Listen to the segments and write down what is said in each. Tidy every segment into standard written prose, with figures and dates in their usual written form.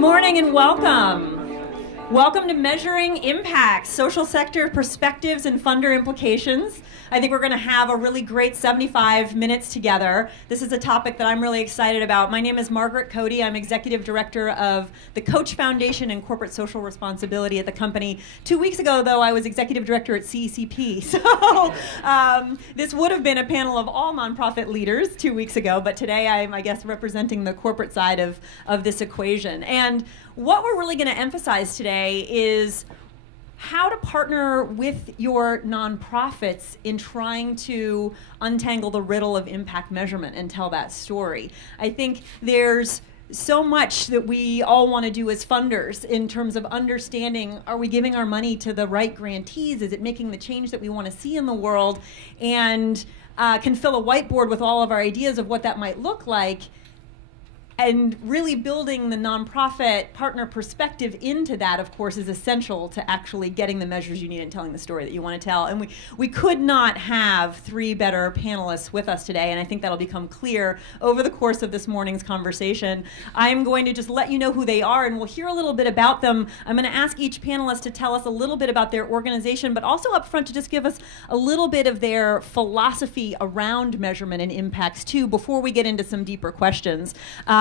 morning and welcome. Welcome to Measuring Impact, Social Sector Perspectives and Funder Implications. I think we're going to have a really great 75 minutes together. This is a topic that I'm really excited about. My name is Margaret Cody. I'm Executive Director of the Coach Foundation and Corporate Social Responsibility at the company. 2 weeks ago, though, I was Executive Director at CECP. So this would have been a panel of all nonprofit leaders 2 weeks ago, but today I'm, I guess, representing the corporate side of this equation. And what we're really going to emphasize today is how to partner with your nonprofits in trying to untangle the riddle of impact measurement and tell that story. I think there's so much that we all want to do as funders in terms of understanding, are we giving our money to the right grantees? Is it making the change that we want to see in the world? And can fill a whiteboard with all of our ideas of what that might look like. And really building the nonprofit partner perspective into that, of course, is essential to actually getting the measures you need and telling the story that you want to tell. And we could not have three better panelists with us today, and I think that'll become clear over the course of this morning's conversation. I'm going to just let you know who they are, and we'll hear a little bit about them. I'm going to ask each panelist to tell us a little bit about their organization, but also up front to just give us a little bit of their philosophy around measurement and impacts, too, before we get into some deeper questions.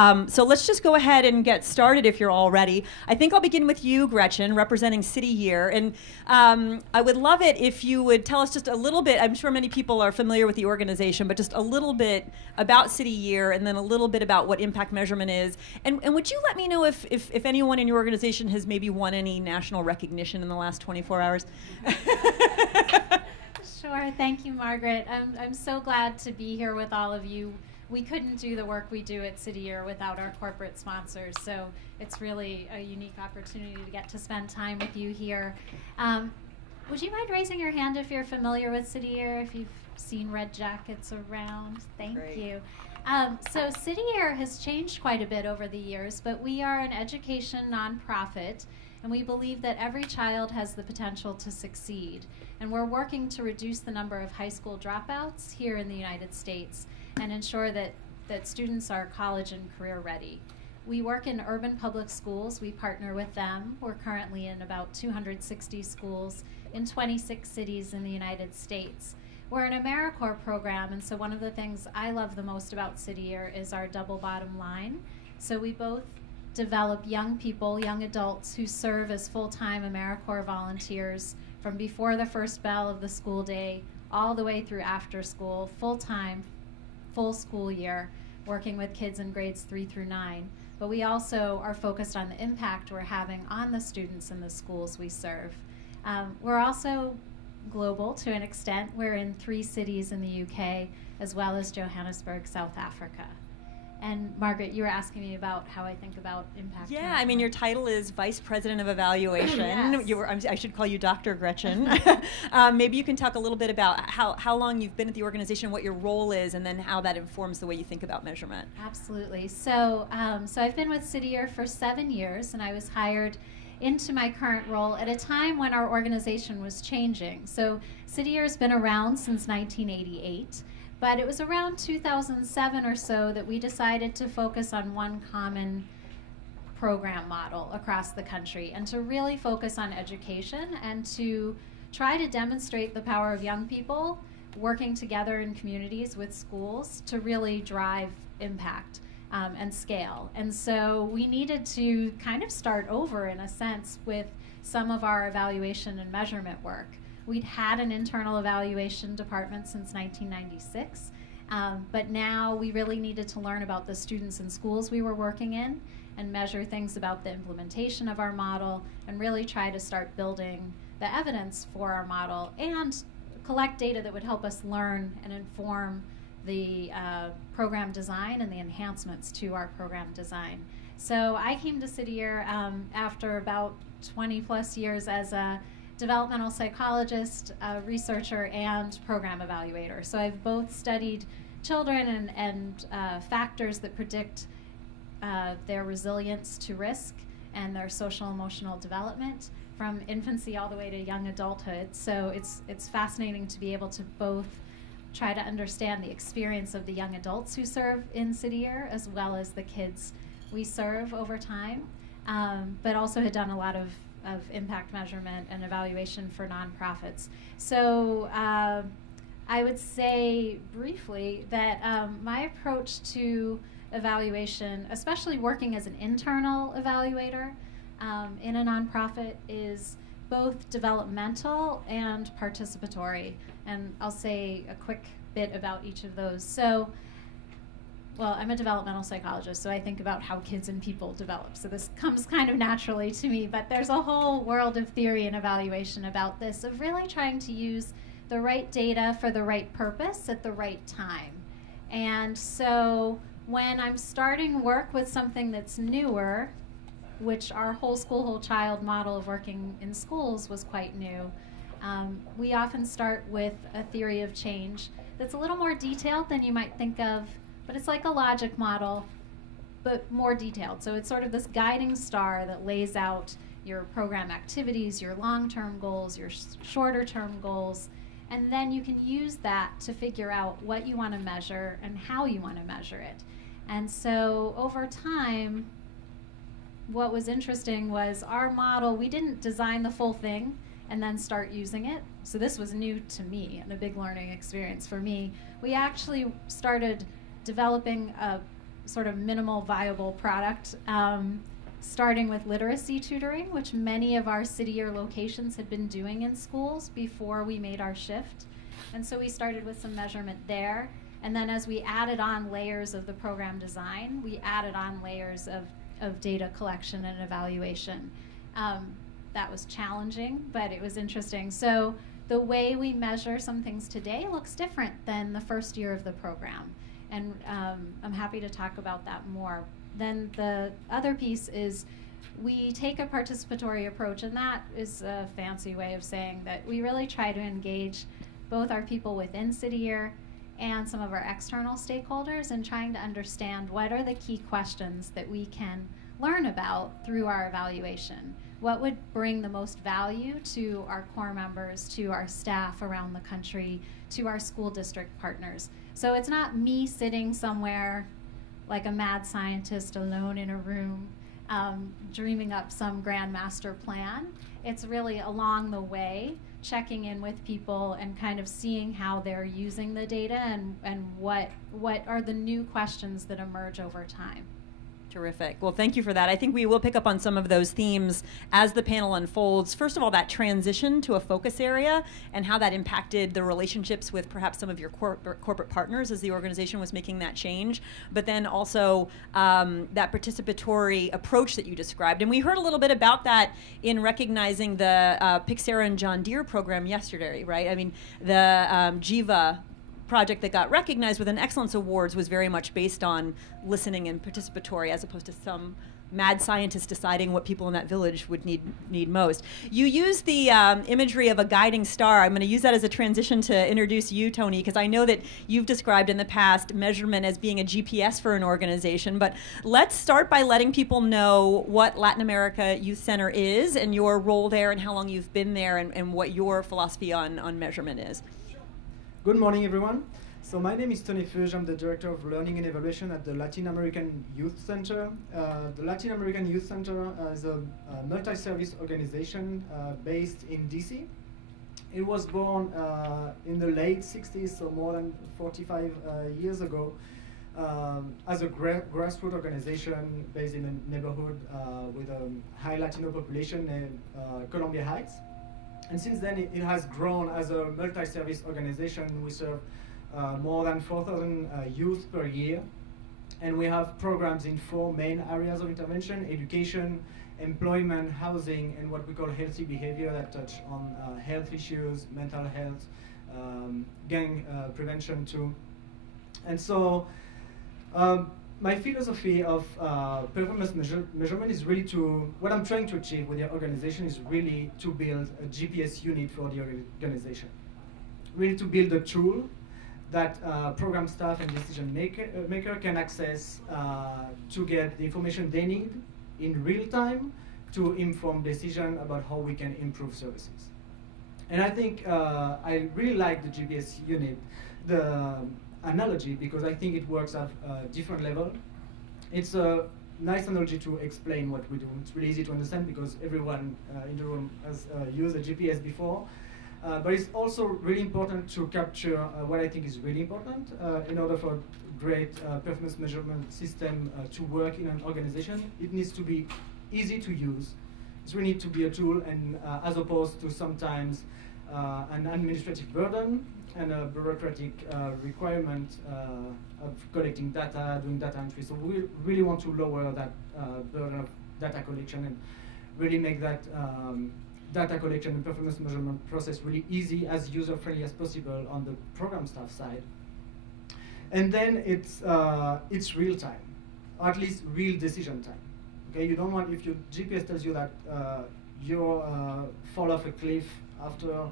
So let's just go ahead and get started if you're all ready. I think I'll begin with you, Gretchen, representing City Year. And I would love it if you would tell us just a little bit. I'm sure many people are familiar with the organization, but just a little bit about City Year and then a little bit about what impact measurement is. And would you let me know if anyone in your organization has maybe won any national recognition in the last 24 hours? Sure. Thank you, Margaret. I'm so glad to be here with all of you. We couldn't do the work we do at City Year without our corporate sponsors, so it's really a unique opportunity to get to spend time with you here. Would you mind raising your hand if you're familiar with City Year, if you've seen red jackets around? Thank you. So City Year has changed quite a bit over the years, but we are an education nonprofit, and we believe that every child has the potential to succeed. And we're working to reduce the number of high school dropouts here in the United States and ensure that students are college and career ready. We work in urban public schools. We partner with them. We're currently in about 260 schools in 26 cities in the United States. We're an AmeriCorps program, and so one of the things I love the most about City Year is our double bottom line. So we both develop young people, young adults who serve as full-time AmeriCorps volunteers from before the first bell of the school day all the way through after school, full-time, full school year, working with kids in grades 3 through 9. But we also are focused on the impact we're having on the students in the schools we serve. We're also global to an extent. We're in 3 cities in the UK, as well as Johannesburg, South Africa. And Margaret, you were asking me about how I think about impact. Yeah, I mean, your title is Vice President of Evaluation. Yes. I should call you Dr. Gretchen. Maybe you can talk a little bit about how long you've been at the organization, what your role is, and then how that informs the way you think about measurement. Absolutely. So I've been with City Year for 7 years, and I was hired into my current role at a time when our organization was changing. So City Year has been around since 1988. But it was around 2007 or so that we decided to focus on one common program model across the country and to really focus on education and to try to demonstrate the power of young people working together in communities with schools to really drive impact and scale. And so we needed to kind of start over in a sense with some of our evaluation and measurement work. We'd had an internal evaluation department since 1996, but now we really needed to learn about the students and schools we were working in and measure things about the implementation of our model and really try to start building the evidence for our model and collect data that would help us learn and inform the program design and the enhancements to our program design. So I came to City Year after about 20 plus years as a developmental psychologist, researcher, and program evaluator. So I've both studied children and factors that predict their resilience to risk and their social emotional development from infancy all the way to young adulthood. So it's fascinating to be able to both try to understand the experience of the young adults who serve in City Year as well as the kids we serve over time. but also had done a lot of impact measurement and evaluation for nonprofits. So I would say briefly that my approach to evaluation, especially working as an internal evaluator in a nonprofit, is both developmental and participatory. And I'll say a quick bit about each of those. So, well, I'm a developmental psychologist, so I think about how kids and people develop. So this comes kind of naturally to me, but there's a whole world of theory and evaluation about this, of really trying to use the right data for the right purpose at the right time. And so when I'm starting work with something that's newer, which our whole school, whole child model of working in schools was quite new, we often start with a theory of change that's a little more detailed than you might think of, but it's like a logic model, but more detailed. So it's sort of this guiding star that lays out your program activities, your long-term goals, your shorter-term goals, and then you can use that to figure out what you want to measure and how you want to measure it. And so over time, what was interesting was our model, we didn't design the full thing and then start using it. So this was new to me and a big learning experience for me. We actually started developing a sort of minimal viable product, starting with literacy tutoring, which many of our city-year locations had been doing in schools before we made our shift. And so we started with some measurement there. And then as we added on layers of the program design, we added on layers of data collection and evaluation. That was challenging, but it was interesting. So the way we measure some things today looks different than the first year of the program. And I'm happy to talk about that more. Then the other piece is we take a participatory approach, and that is a fancy way of saying that we really try to engage both our people within City Year and some of our external stakeholders in trying to understand what are the key questions that we can learn about through our evaluation. What would bring the most value to our core members, to our staff around the country, to our school district partners? So it's not me sitting somewhere like a mad scientist alone in a room dreaming up some grand master plan. It's really along the way checking in with people and kind of seeing how they're using the data and what are the new questions that emerge over time. Terrific. Well, thank you for that. I think we will pick up on some of those themes as the panel unfolds. First of all, that transition to a focus area and how that impacted the relationships with perhaps some of your corporate partners as the organization was making that change. But then also that participatory approach that you described. And we heard a little bit about that in recognizing the Pixera and John Deere program yesterday, right? I mean, the Jiva project that got recognized with an Excellence Awards was very much based on listening and participatory, as opposed to some mad scientist deciding what people in that village would need most. You use the imagery of a guiding star. I'm going to use that as a transition to introduce you, Tony, because I know that you've described in the past measurement as being a GPS for an organization. But let's start by letting people know what Latin America Youth Center is and your role there and how long you've been there and what your philosophy on measurement is. Good morning, everyone. So my name is Tony Fuge. I'm the Director of Learning and Evaluation at the Latin American Youth Center. The Latin American Youth Center is a multi-service organization based in DC. It was born in the late 60s, so more than 45 years ago, as a grassroots organization based in a neighborhood with a high Latino population named Columbia Heights. And since then, it has grown as a multi-service organization. We serve more than 4,000 youth per year. And we have programs in 4 main areas of intervention: education, employment, housing, and what we call healthy behavior that touch on health issues, mental health, gang prevention too. And so my philosophy of performance measurement is really what I'm trying to achieve with the organization is really to build a GPS unit for the organization. Really to build a tool that program staff and decision maker can access to get the information they need in real time to inform decision about how we can improve services. And I think I really like the GPS unit, the analogy, because I think it works at a different level. It's a nice analogy to explain what we do. It's really easy to understand because everyone in the room has used a GPS before. But it's also really important to capture what I think is really important in order for a great performance measurement system to work in an organization. It needs to be easy to use. It really needs to be a tool, and as opposed to sometimes an administrative burden and a bureaucratic requirement of collecting data, doing data entry. So we really want to lower that burden of data collection and really make that data collection and performance measurement process really easy, as user-friendly as possible on the program staff side. And then it's real time, or at least real decision time. Okay, you don't want, if your GPS tells you that you fall off a cliff after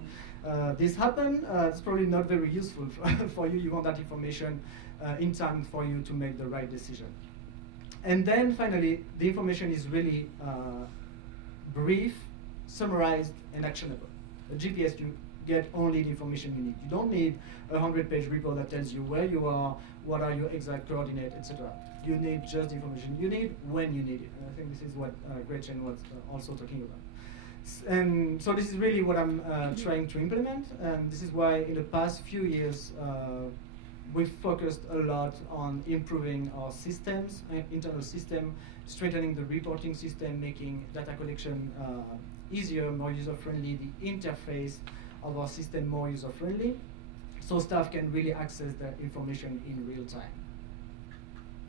this happened, it's probably not very useful for you. You want that information in time for you to make the right decision. And then finally, the information is really brief, summarized, and actionable. A GPS, you get only the information you need. You don't need a 100-page report that tells you where you are, what are your exact coordinates, etc. You need just the information you need when you need it. And I think this is what Gretchen was also talking about. And so this is really what I'm trying to implement, and this is why in the past few years we've focused a lot on improving our systems, internal system, strengthening the reporting system, making data collection easier, more user-friendly, the interface of our system more user-friendly, so staff can really access the information in real time.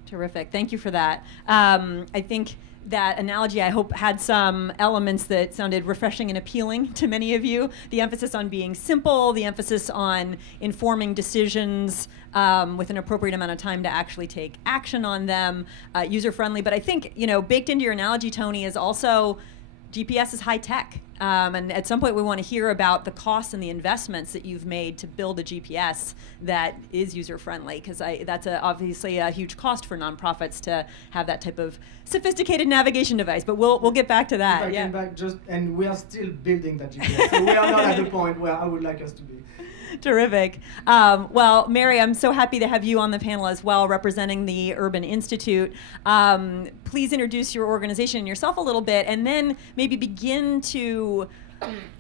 Terrific. Thank you for that. I think that analogy, I hope, had some elements that sounded refreshing and appealing to many of you. The emphasis on being simple, the emphasis on informing decisions with an appropriate amount of time to actually take action on them, user-friendly. But I think, baked into your analogy, Tony, is also GPS is high tech. And at some point we want to hear about the costs and the investments that you've made to build a GPS that is user-friendly, because that's obviously a huge cost for nonprofits to have that type of sophisticated navigation device. But we'll get back to that. If I came back and we are still building that GPS, so we are not at the point where I would like us to be. Terrific. Well, Mary, I'm so happy to have you on the panel as well, representing the Urban Institute. Please introduce your organization and yourself a little bit, and then maybe begin to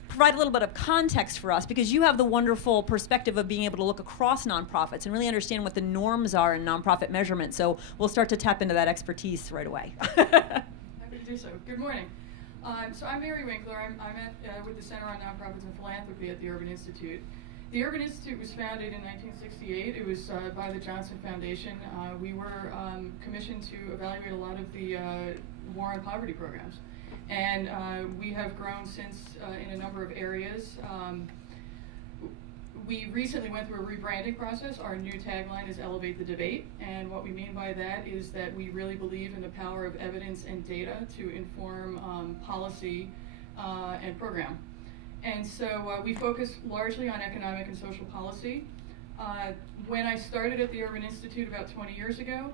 provide a little bit of context for us, because you have the wonderful perspective of being able to look across nonprofits and really understand what the norms are in nonprofit measurement. So we'll start to tap into that expertise right away. Happy to do so. Good morning. So I'm Mary Winkler. I'm with the Center on Nonprofits and Philanthropy at the Urban Institute. The Urban Institute was founded in 1968. It was by the Johnson Foundation. We were commissioned to evaluate a lot of the war on poverty programs. And we have grown since in a number of areas. We recently went through a rebranding process. Our new tagline is Elevate the Debate. And what we mean by that is that we really believe in the power of evidence and data to inform policy and program. And so we focus largely on economic and social policy. When I started at the Urban Institute about 20 years ago,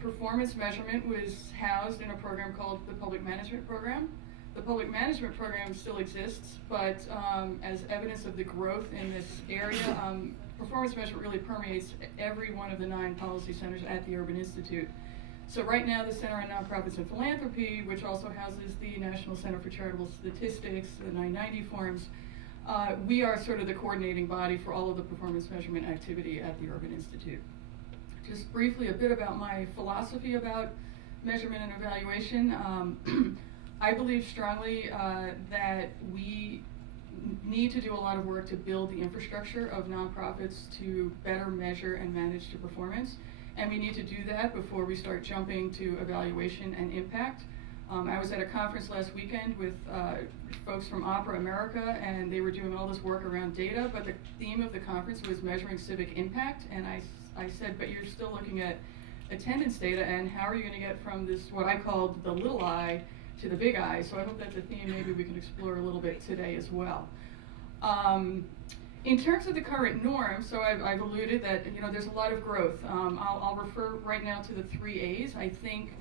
performance measurement was housed in a program called the Public Management Program. The Public Management Program still exists, but as evidence of the growth in this area, performance measurement really permeates every one of the 9 policy centers at the Urban Institute. So right now, the Center on Nonprofits and Philanthropy, which also houses the National Center for Charitable Statistics, the 990 forums, we are sort of the coordinating body for all of the performance measurement activity at the Urban Institute. Just briefly, a bit about my philosophy about measurement and evaluation. I believe strongly that we need to do a lot of work to build the infrastructure of nonprofits to better measure and manage the performance. And we need to do that before we start jumping to evaluation and impact. I was at a conference last weekend with folks from Opera America, and they were doing all this work around data, but the theme of the conference was measuring civic impact. And I said, but you're still looking at attendance data, and how are you going to get from this, what I called the little I, to the big I? So I hope that's a theme maybe we can explore a little bit today as well. In terms of the current norm, so I've alluded that there's a lot of growth. I'll refer right now to the 3 A's. I think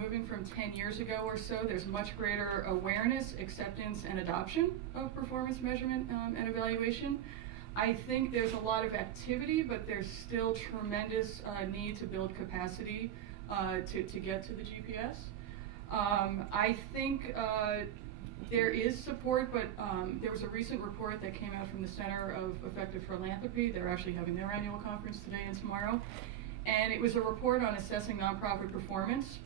moving from 10 years ago or so, there's much greater awareness, acceptance, and adoption of performance measurement and evaluation. I think there's a lot of activity, but there's still tremendous need to build capacity to get to the GPS. I think there is support, but there was a recent report that came out from the Center of Effective Philanthropy. They're actually having their annual conference today and tomorrow. And it was a report on assessing nonprofit performance.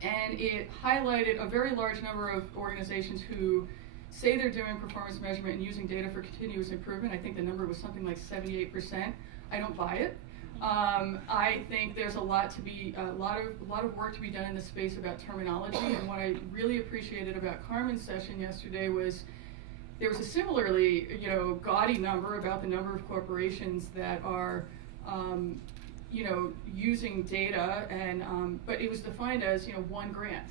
And it highlighted a very large number of organizations who say they're doing performance measurement and using data for continuous improvement. I think the number was something like 78%. I don't buy it. I think there's a lot of work to be done in this space about terminology. And what I really appreciated about Carmen's session yesterday was there was a similarly, gaudy number about the number of corporations that are, using data, and but it was defined as one grant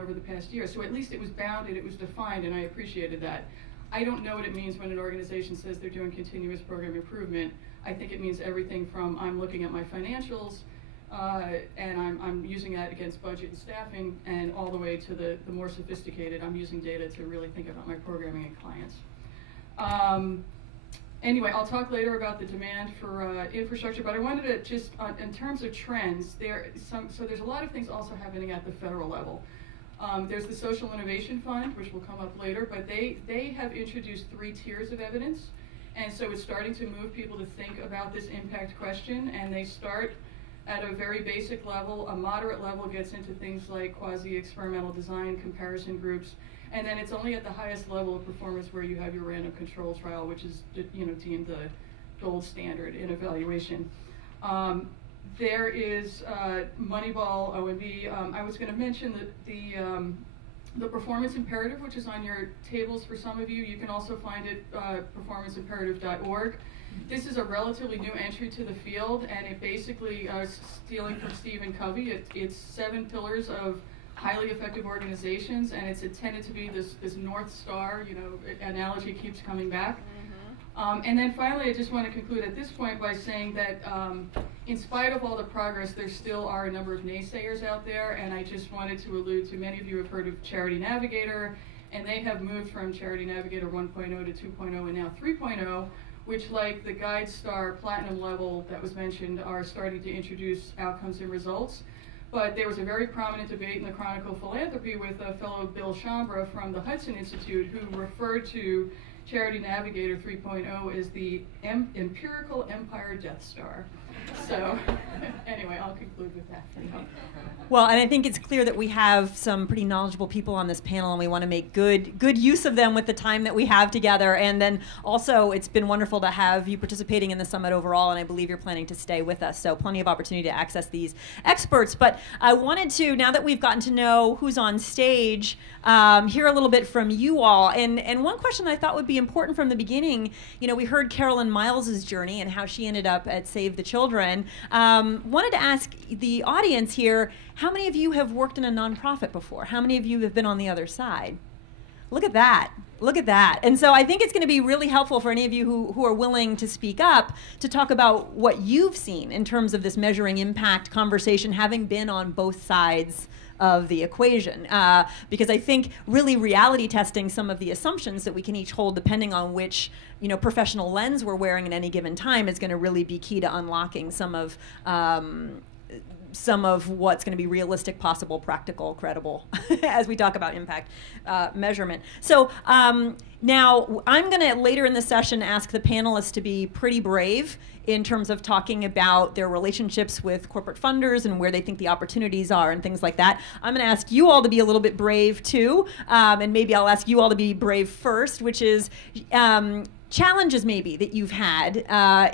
over the past year. So at least it was bounded, it was defined, and I appreciated that. I don't know what it means when an organization says they're doing continuous program improvement. I think it means everything from I'm looking at my financials and I'm using that against budget and staffing, and all the way to the more sophisticated, I'm using data to really think about my programming and clients. Anyway, I'll talk later about the demand for infrastructure, but I wanted to just, in terms of trends, so there's a lot of things also happening at the federal level. There's the Social Innovation Fund, which will come up later, but they have introduced 3 tiers of evidence. And so it's starting to move people to think about this impact question, and they start at a very basic level. A moderate level gets into things like quasi-experimental design, comparison groups, and then it's only at the highest level of performance where you have your random control trial, which is deemed the gold standard in evaluation. There is Moneyball OMB. I was going to mention the performance imperative, which is on your tables for some of you. You can also find it performanceimperative.org. This is a relatively new entry to the field, and it basically, stealing from Stephen Covey, it's 7 pillars of highly effective organizations, and it's intended to be this North Star, analogy keeps coming back. And then finally, I just want to conclude at this point by saying that in spite of all the progress, there still are a number of naysayers out there, and I just wanted to allude to, many of you have heard of Charity Navigator, and they have moved from Charity Navigator 1.0 to 2.0 and now 3.0, which, like the GuideStar Platinum level that was mentioned, are starting to introduce outcomes and results. But there was a very prominent debate in the Chronicle of Philanthropy with a fellow Bill Shambra from the Hudson Institute, who referred to Charity Navigator 3.0 is the empirical empire Death Star. So anyway, I'll conclude with that for now. Well, and I think it's clear that we have some pretty knowledgeable people on this panel, and we want to make good use of them with the time that we have together. And then also, it's been wonderful to have you participating in the summit overall, and I believe you're planning to stay with us. So plenty of opportunity to access these experts. But I wanted to, now that we've gotten to know who's on stage, hear a little bit from you all. And one question I thought would be important from the beginning, we heard Carolyn Miles's journey and how she ended up at Save the Children. Wanted to ask the audience here, how many of you have worked in a nonprofit before? How many of you have been on the other side? Look at that. Look at that. And so I think it's going to be really helpful for any of you who are willing to speak up to talk about what you've seen in terms of this measuring impact conversation, having been on both sides of the equation. Because I think really reality testing some of the assumptions that we can each hold depending on which professional lens we're wearing at any given time is going to really be key to unlocking some of what's going to be realistic, possible, practical, credible as we talk about impact measurement. So now I'm going to later in the session ask the panelists to be pretty brave in terms of talking about their relationships with corporate funders and where they think the opportunities are and things like that. I'm going to ask you all to be a little bit brave too, and maybe I'll ask you all to be brave first, which is challenges maybe that you've had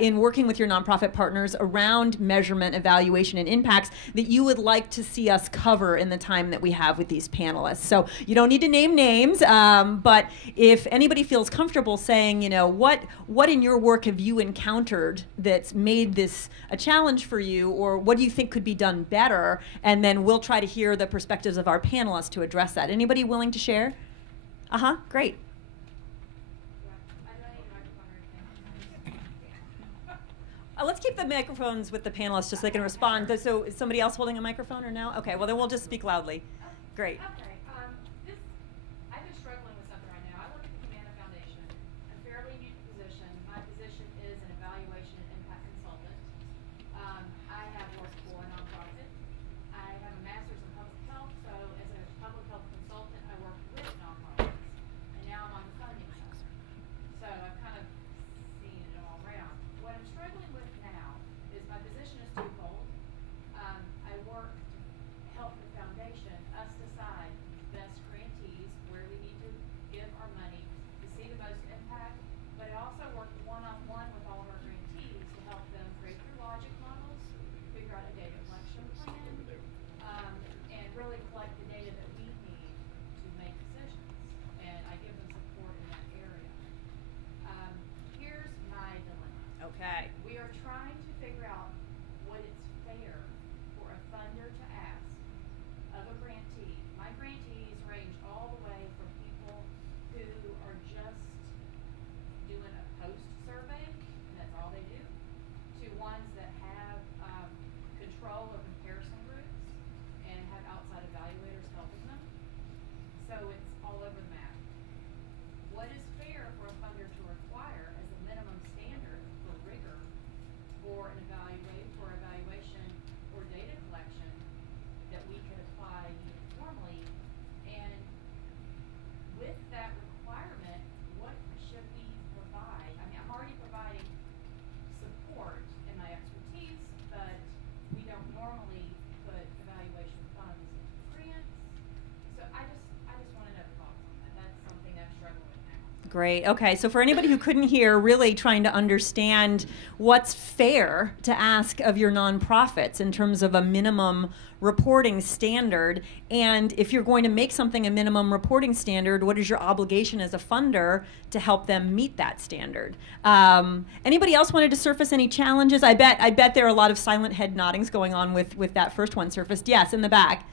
in working with your nonprofit partners around measurement, evaluation, and impacts that you would like to see us cover in the time that we have with these panelists. So you don't need to name names, but if anybody feels comfortable saying, what in your work have you encountered that's made this a challenge for you, or what do you think could be done better, and then we'll try to hear the perspectives of our panelists to address that. Anybody willing to share? Great. Let's keep the microphones with the panelists just so they can respond. So is somebody else holding a microphone or no? Okay, well then we'll just speak loudly. Great. Okay. I've been struggling with something right now. I work at the Humana Foundation, a fairly new position. My position is an evaluation and impact consultant. I have worked for a nonprofit, figure out a data collection plan, and really collect the data that we need to make decisions. And I give them support in that area. Here's my dilemma. Okay. We are trying to figure out what it's fair for a funder to ask of a grantee. My grantees range all the way from people who are just doing a post survey, and that's all they do, to ones that have control of comparison groups and have outside evaluators helping them. So it's all over the map. What is fair for a funder to require as a minimum standard for rigor for an evaluation or data collection that we could apply uniformly? And with that requirement, what should we provide? I mean, I'm already providing support in my expertise, but we don't normally put evaluation funds into grants. So I just want to know thoughts on that. That's something I'm struggling with now. Great. Okay, so for anybody who couldn't hear, really trying to understand what's fair to ask of your nonprofits in terms of a minimum reporting standard, and if you're going to make something a minimum reporting standard, what is your obligation as a funder to help them meet that standard? Anybody else wanted to surface any challenges? I bet there are a lot of silent head noddings going on with that first one surfaced. Yes, in the back.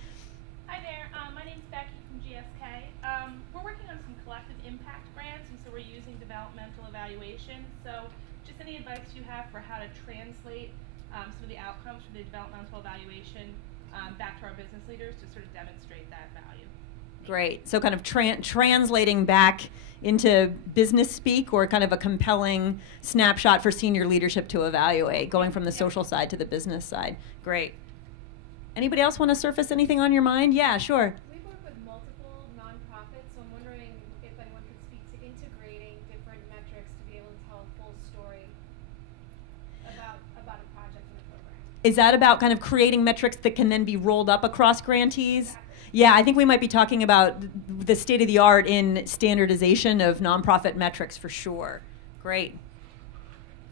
Hi there, my name's Becky from GSK. We're working on some collective impact grants, and so we're using developmental evaluation. So just any advice you have for how to translate some of the outcomes from the developmental evaluation back to our business leaders to sort of demonstrate that value. Great. So kind of translating back into business speak, or kind of a compelling snapshot for senior leadership to evaluate, going from the social side to the business side. Great. Anybody else want to surface anything on your mind? Yeah, sure. We work with multiple nonprofits, so I'm wondering if anyone could speak to integrating different metrics to be able to tell a full story about a project in the program. Is that about kind of creating metrics that can then be rolled up across grantees? Exactly. Yeah, I think we might be talking about the state of the art in standardization of nonprofit metrics for sure. Great.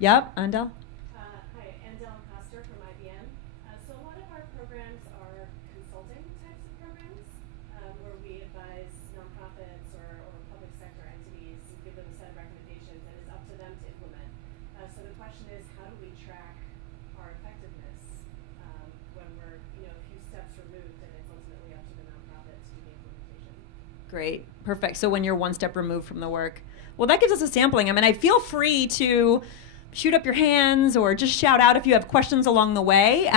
Yep, Andel? Hi, Andel Coster from IBM. So a lot of our programs are consulting types of programs where we advise nonprofits or public sector entities and give them a set of recommendations, and it's up to them to implement. So the question is, how do we track our effectiveness when we're a few steps removed, and it's ultimately up to the nonprofit to do the implementation? Great. Perfect. So when you're one step removed from the work. Well, that gives us a sampling. I mean, I feel free to shoot up your hands or just shout out if you have questions along the way.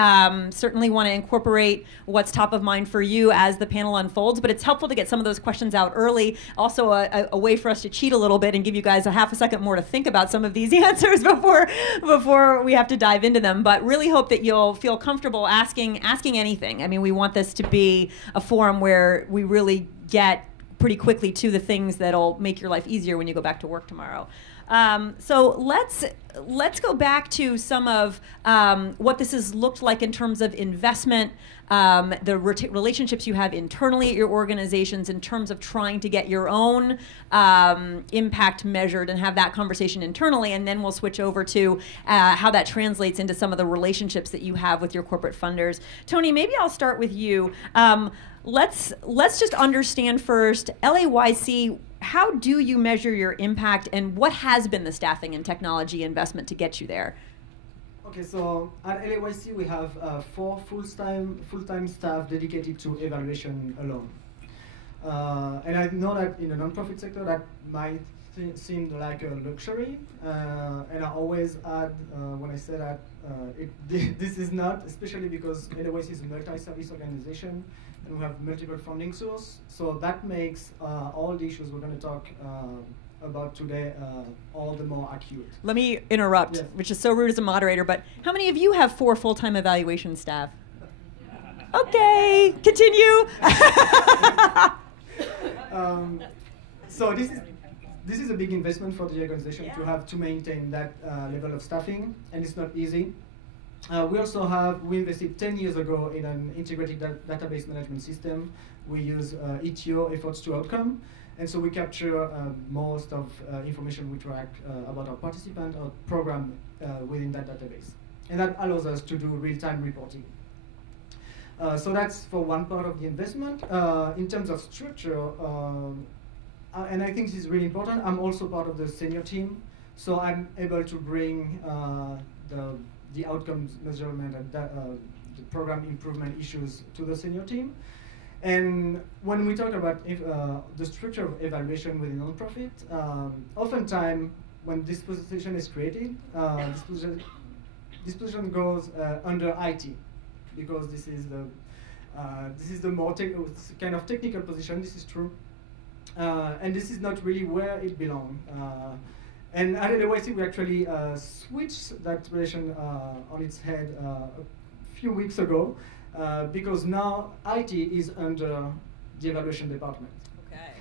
Certainly want to incorporate what's top of mind for you as the panel unfolds, but it's helpful to get some of those questions out early. Also a way for us to cheat a little bit and give you guys a half a second more to think about some of these answers before we have to dive into them. But really hope that you'll feel comfortable asking anything. I mean, we want this to be a forum where we really get pretty quickly to the things that'll make your life easier when you go back to work tomorrow. So let's go back to some of what this has looked like in terms of investment, the relationships you have internally at your organizations in terms of trying to get your own impact measured and have that conversation internally, and then we'll switch over to how that translates into some of the relationships that you have with your corporate funders. Tony, maybe I'll start with you. Let's just understand first, LAYC, how do you measure your impact, and what has been the staffing and technology investment to get you there? Okay, so at LAYC we have 4 full-time staff dedicated to evaluation alone. And I know that in the nonprofit sector that might seem like a luxury, and I always add when I say that this is not, especially because LAYC is a multi-service organization and we have multiple funding sources, so that makes all the issues we're going to talk about today all the more acute. Let me interrupt, yes, which is so rude as a moderator, but how many of you have 4 full-time evaluation staff? Okay, continue. So this is a big investment for the organization, yeah, to have to maintain that level of staffing, and it's not easy. We invested 10 years ago in an integrated database management system. We use ETO, efforts to outcome, and so we capture most of information we track about our participant or program within that database. and that allows us to do real-time reporting. So that's for one part of the investment. In terms of structure, and I think this is really important, I'm also part of the senior team, so I'm able to bring the outcomes measurement and the program improvement issues to the senior team. And when we talk about the structure of evaluation within nonprofit, oftentimes when this position is created, this position goes under IT, because this is the more kind of technical position. This is true, and this is not really where it belongs. And at LAYC, we actually switched that relation on its head a few weeks ago, because now IT is under the evaluation department. Okay.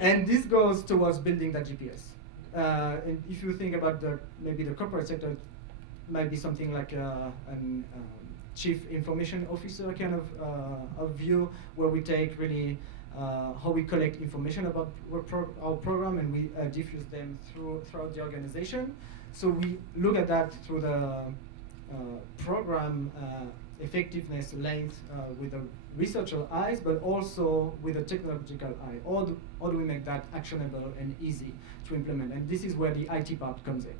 And this goes towards building that GPS. And if you think about maybe the corporate sector, it might be something like an chief information officer kind of view, where we take really how we collect information about our program, and we diffuse them throughout the organization. So we look at that through the program effectiveness length with the researcher eyes, but also with a technological eye. How do we make that actionable and easy to implement? And this is where the IT part comes in.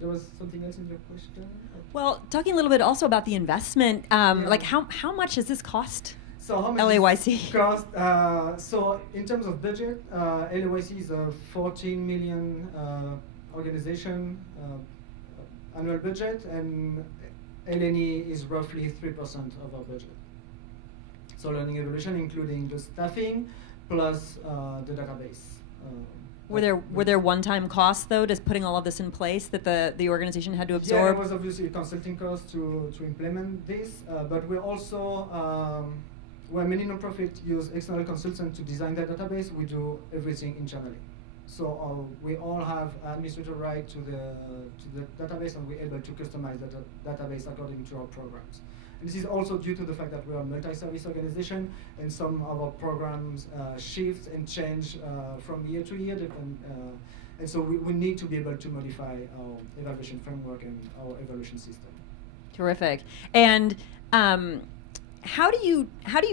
There was something else in your question? Well, talking a little bit also about the investment, like how much does this cost? So how much LAYC cost? So in terms of budget, LAYC is a 14 million organization annual budget, and LNE is roughly 3% of our budget. So learning evolution, including the staffing plus the database. Were there one-time costs though, just putting all of this in place that the organization had to absorb? Yeah, there was obviously consulting costs to implement this, but we're also where many nonprofits use external consultants to design their database, we do everything internally. So we all have administrative right to the database, and we're able to customize the database according to our programs. And this is also due to the fact that we are a multi-service organization, and some of our programs shift and change from year to year, and so we need to be able to modify our evaluation framework and our evaluation system. Terrific. And how do you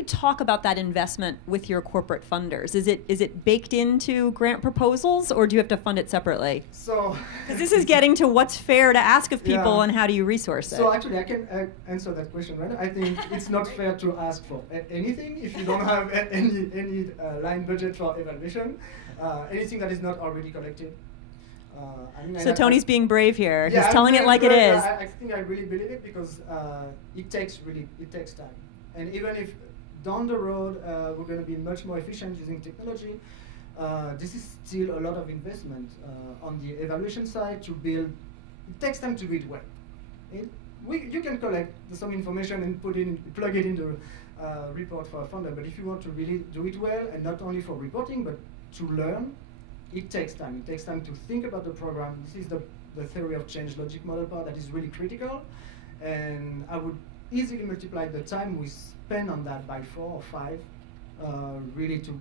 talk about that investment with your corporate funders? Is it baked into grant proposals, or do you have to fund it separately? So, because this is getting to what's fair to ask of people, yeah. And how do you resource it? So actually, I can answer that question, right? I think it's not fair to ask for anything if you don't have any line budget for evaluation, anything that is not already collected. So Tony's being brave here. Yeah, he's telling it like it is. I think I really believe it, because it takes time. And even if down the road we're going to be much more efficient using technology, this is still a lot of investment on the evaluation side to build. It takes time to do it well. You can collect some information and plug it into a report for a funder, but if you want to really do it well, and not only for reporting, but to learn, it takes time. It takes time to think about the program. This is the theory of change logic model part that is really critical, and I would easily multiply the time we spend on that by 4 or 5, really to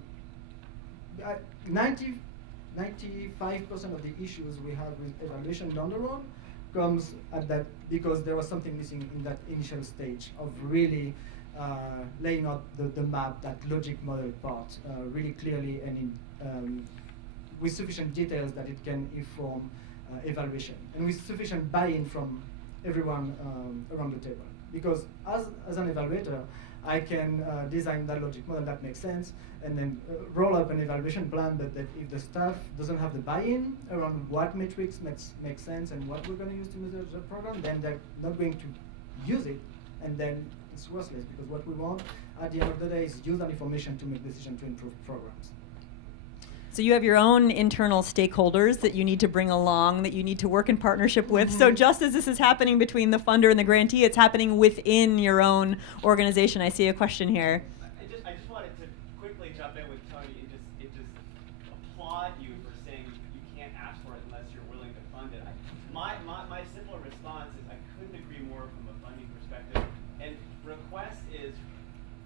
95% of the issues we have with evaluation down the road comes at that, because there was something missing in that initial stage of really laying out the map, that logic model part, really clearly and with sufficient details that it can inform evaluation, and with sufficient buy-in from everyone around the table. Because as an evaluator, I can design that logic model that makes sense, and then roll up an evaluation plan, but that if the staff doesn't have the buy-in around what metrics makes sense and what we're going to use to measure the program, then they're not going to use it, and then it's worthless, because what we want at the end of the day is use that information to make decisions to improve programs. So you have your own internal stakeholders that you need to bring along, that you need to work in partnership with. So just as this is happening between the funder and the grantee, it's happening within your own organization. I see a question here. I just wanted to quickly jump in with Tony and just applaud you for saying you can't ask for it unless you're willing to fund it. My simple response is I couldn't agree more from a funding perspective. And request is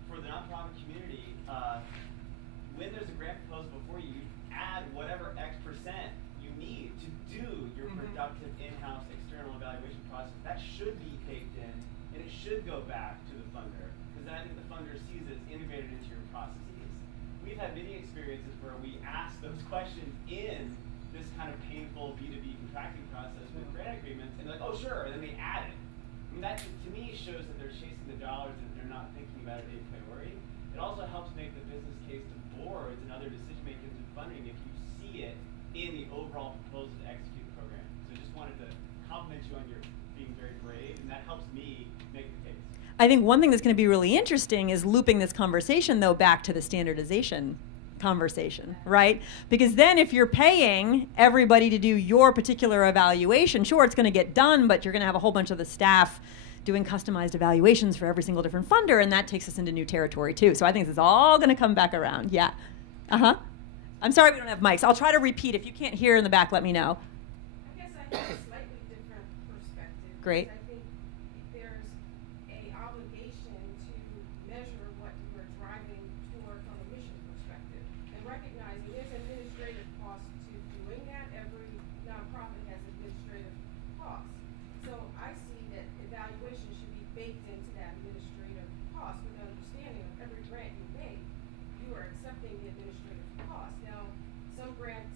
for the nonprofit community, when there's a grant proposal before you, add whatever X% you need to do your productive should go back to the funder, because then I think the funder sees it as integrated into your processes. We've had many experiences where we ask those questions in this kind of painful B2B contracting process with grant agreements, and they're like, oh sure, and then they add it. I mean, that to me shows that they're chasing the dollars and they're not thinking about it a priori. It also helps make the business case to boards and other decision makers in funding if you see it in the overall proposal to execute the program. So I just wanted to compliment you on your being very brave, and that helps me make the case. I think one thing that's going to be really interesting is looping this conversation, though, back to the standardization conversation, right? Because then if you're paying everybody to do your particular evaluation, sure, it's going to get done, but you're going to have a whole bunch of the staff doing customized evaluations for every single different funder, and that takes us into new territory, too. So I think this is all going to come back around. Yeah. Uh-huh. I'm sorry we don't have mics. I'll try to repeat. If you can't hear in the back, let me know. I guess I have a slightly different perspective. Great. I think there's an obligation to measure what you are driving toward from a mission perspective, and recognizing there's administrative cost to doing that. Every nonprofit has administrative costs. So I see that evaluation should be baked into that administrative cost with an understanding of every grant you make, you are accepting the administrative cost. Now, some grantors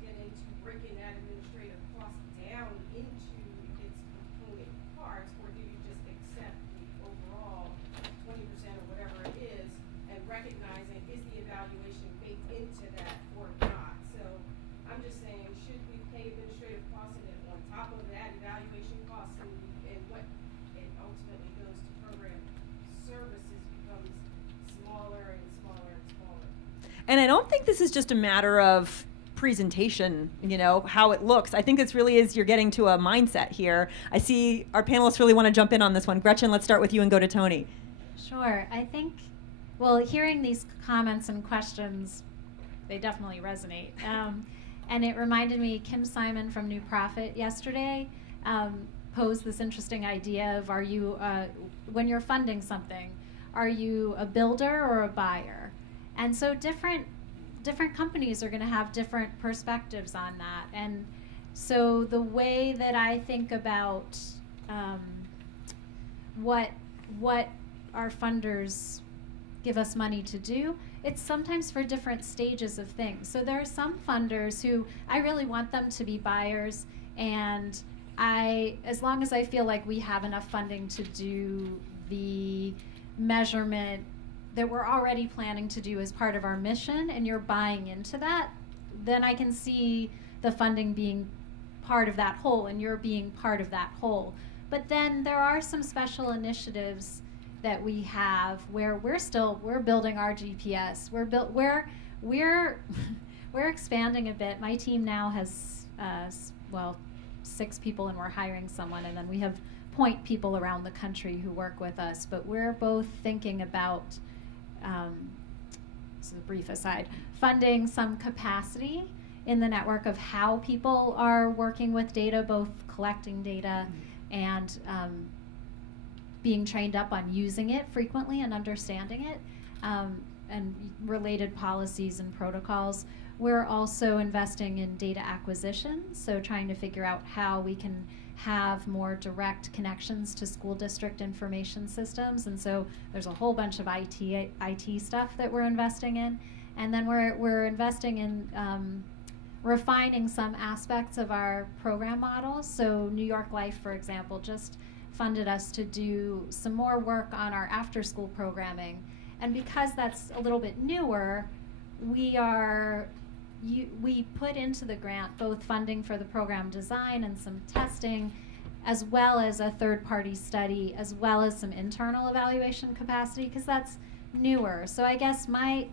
get into breaking that administrative cost down into its component parts, or do you just accept the overall 20% or whatever it is, and recognizing is the evaluation baked into that or not? So I'm just saying, should we pay administrative costs and then on top of that evaluation costs, and what it ultimately goes to program services becomes smaller and smaller and smaller. And I don't think this is just a matter of presentation, you know, how it looks. I think this really is, you're getting to a mindset here. I see our panelists really want to jump in on this one. Gretchen, let's start with you and go to Tony. Sure. I think, well, hearing these comments and questions, they definitely resonate. And it reminded me, Kim Simon from New Profit yesterday posed this interesting idea of, are you, when you're funding something, are you a builder or a buyer? And so different companies are going to have different perspectives on that. And so the way that I think about what our funders give us money to do, it's sometimes for different stages of things. So there are some funders who I really want them to be buyers, and as long as I feel like we have enough funding to do the measurement that we're already planning to do as part of our mission, and you're buying into that, then I can see the funding being part of that whole, and you're being part of that whole. But then there are some special initiatives that we have where we're building our GPS. We're expanding a bit. My team now has 6 people, and we're hiring someone, and then we have point people around the country who work with us. But we're both thinking about, this is a brief aside, funding some capacity in the network of how people are working with data, both collecting data and being trained up on using it frequently and understanding it, and related policies and protocols. We're also investing in data acquisition, so trying to figure out how we can have more direct connections to school district information systems. And so there's a whole bunch of IT stuff that we're investing in. And then we're investing in refining some aspects of our program models. So New York Life, for example, just funded us to do some more work on our after-school programming. And because that's a little bit newer, we put into the grant both funding for the program design and some testing, as well as a third-party study, as well as some internal evaluation capacity, because that's newer. So I guess my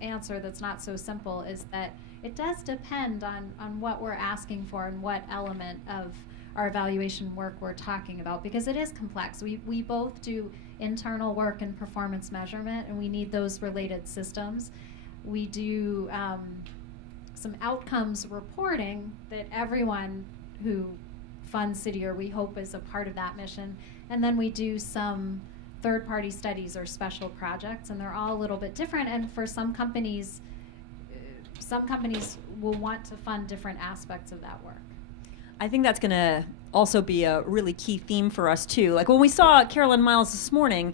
answer that's not so simple is that it does depend on what we're asking for and what element of our evaluation work we're talking about, because it is complex. We both do internal work and performance measurement, and we need those related systems. We do some outcomes reporting that everyone who funds City, or we hope is a part of that mission. And then we do some third-party studies or special projects, and they're all a little bit different. And for some companies will want to fund different aspects of that work. I think that's going to also be a really key theme for us too. Like when we saw Carolyn Miles this morning,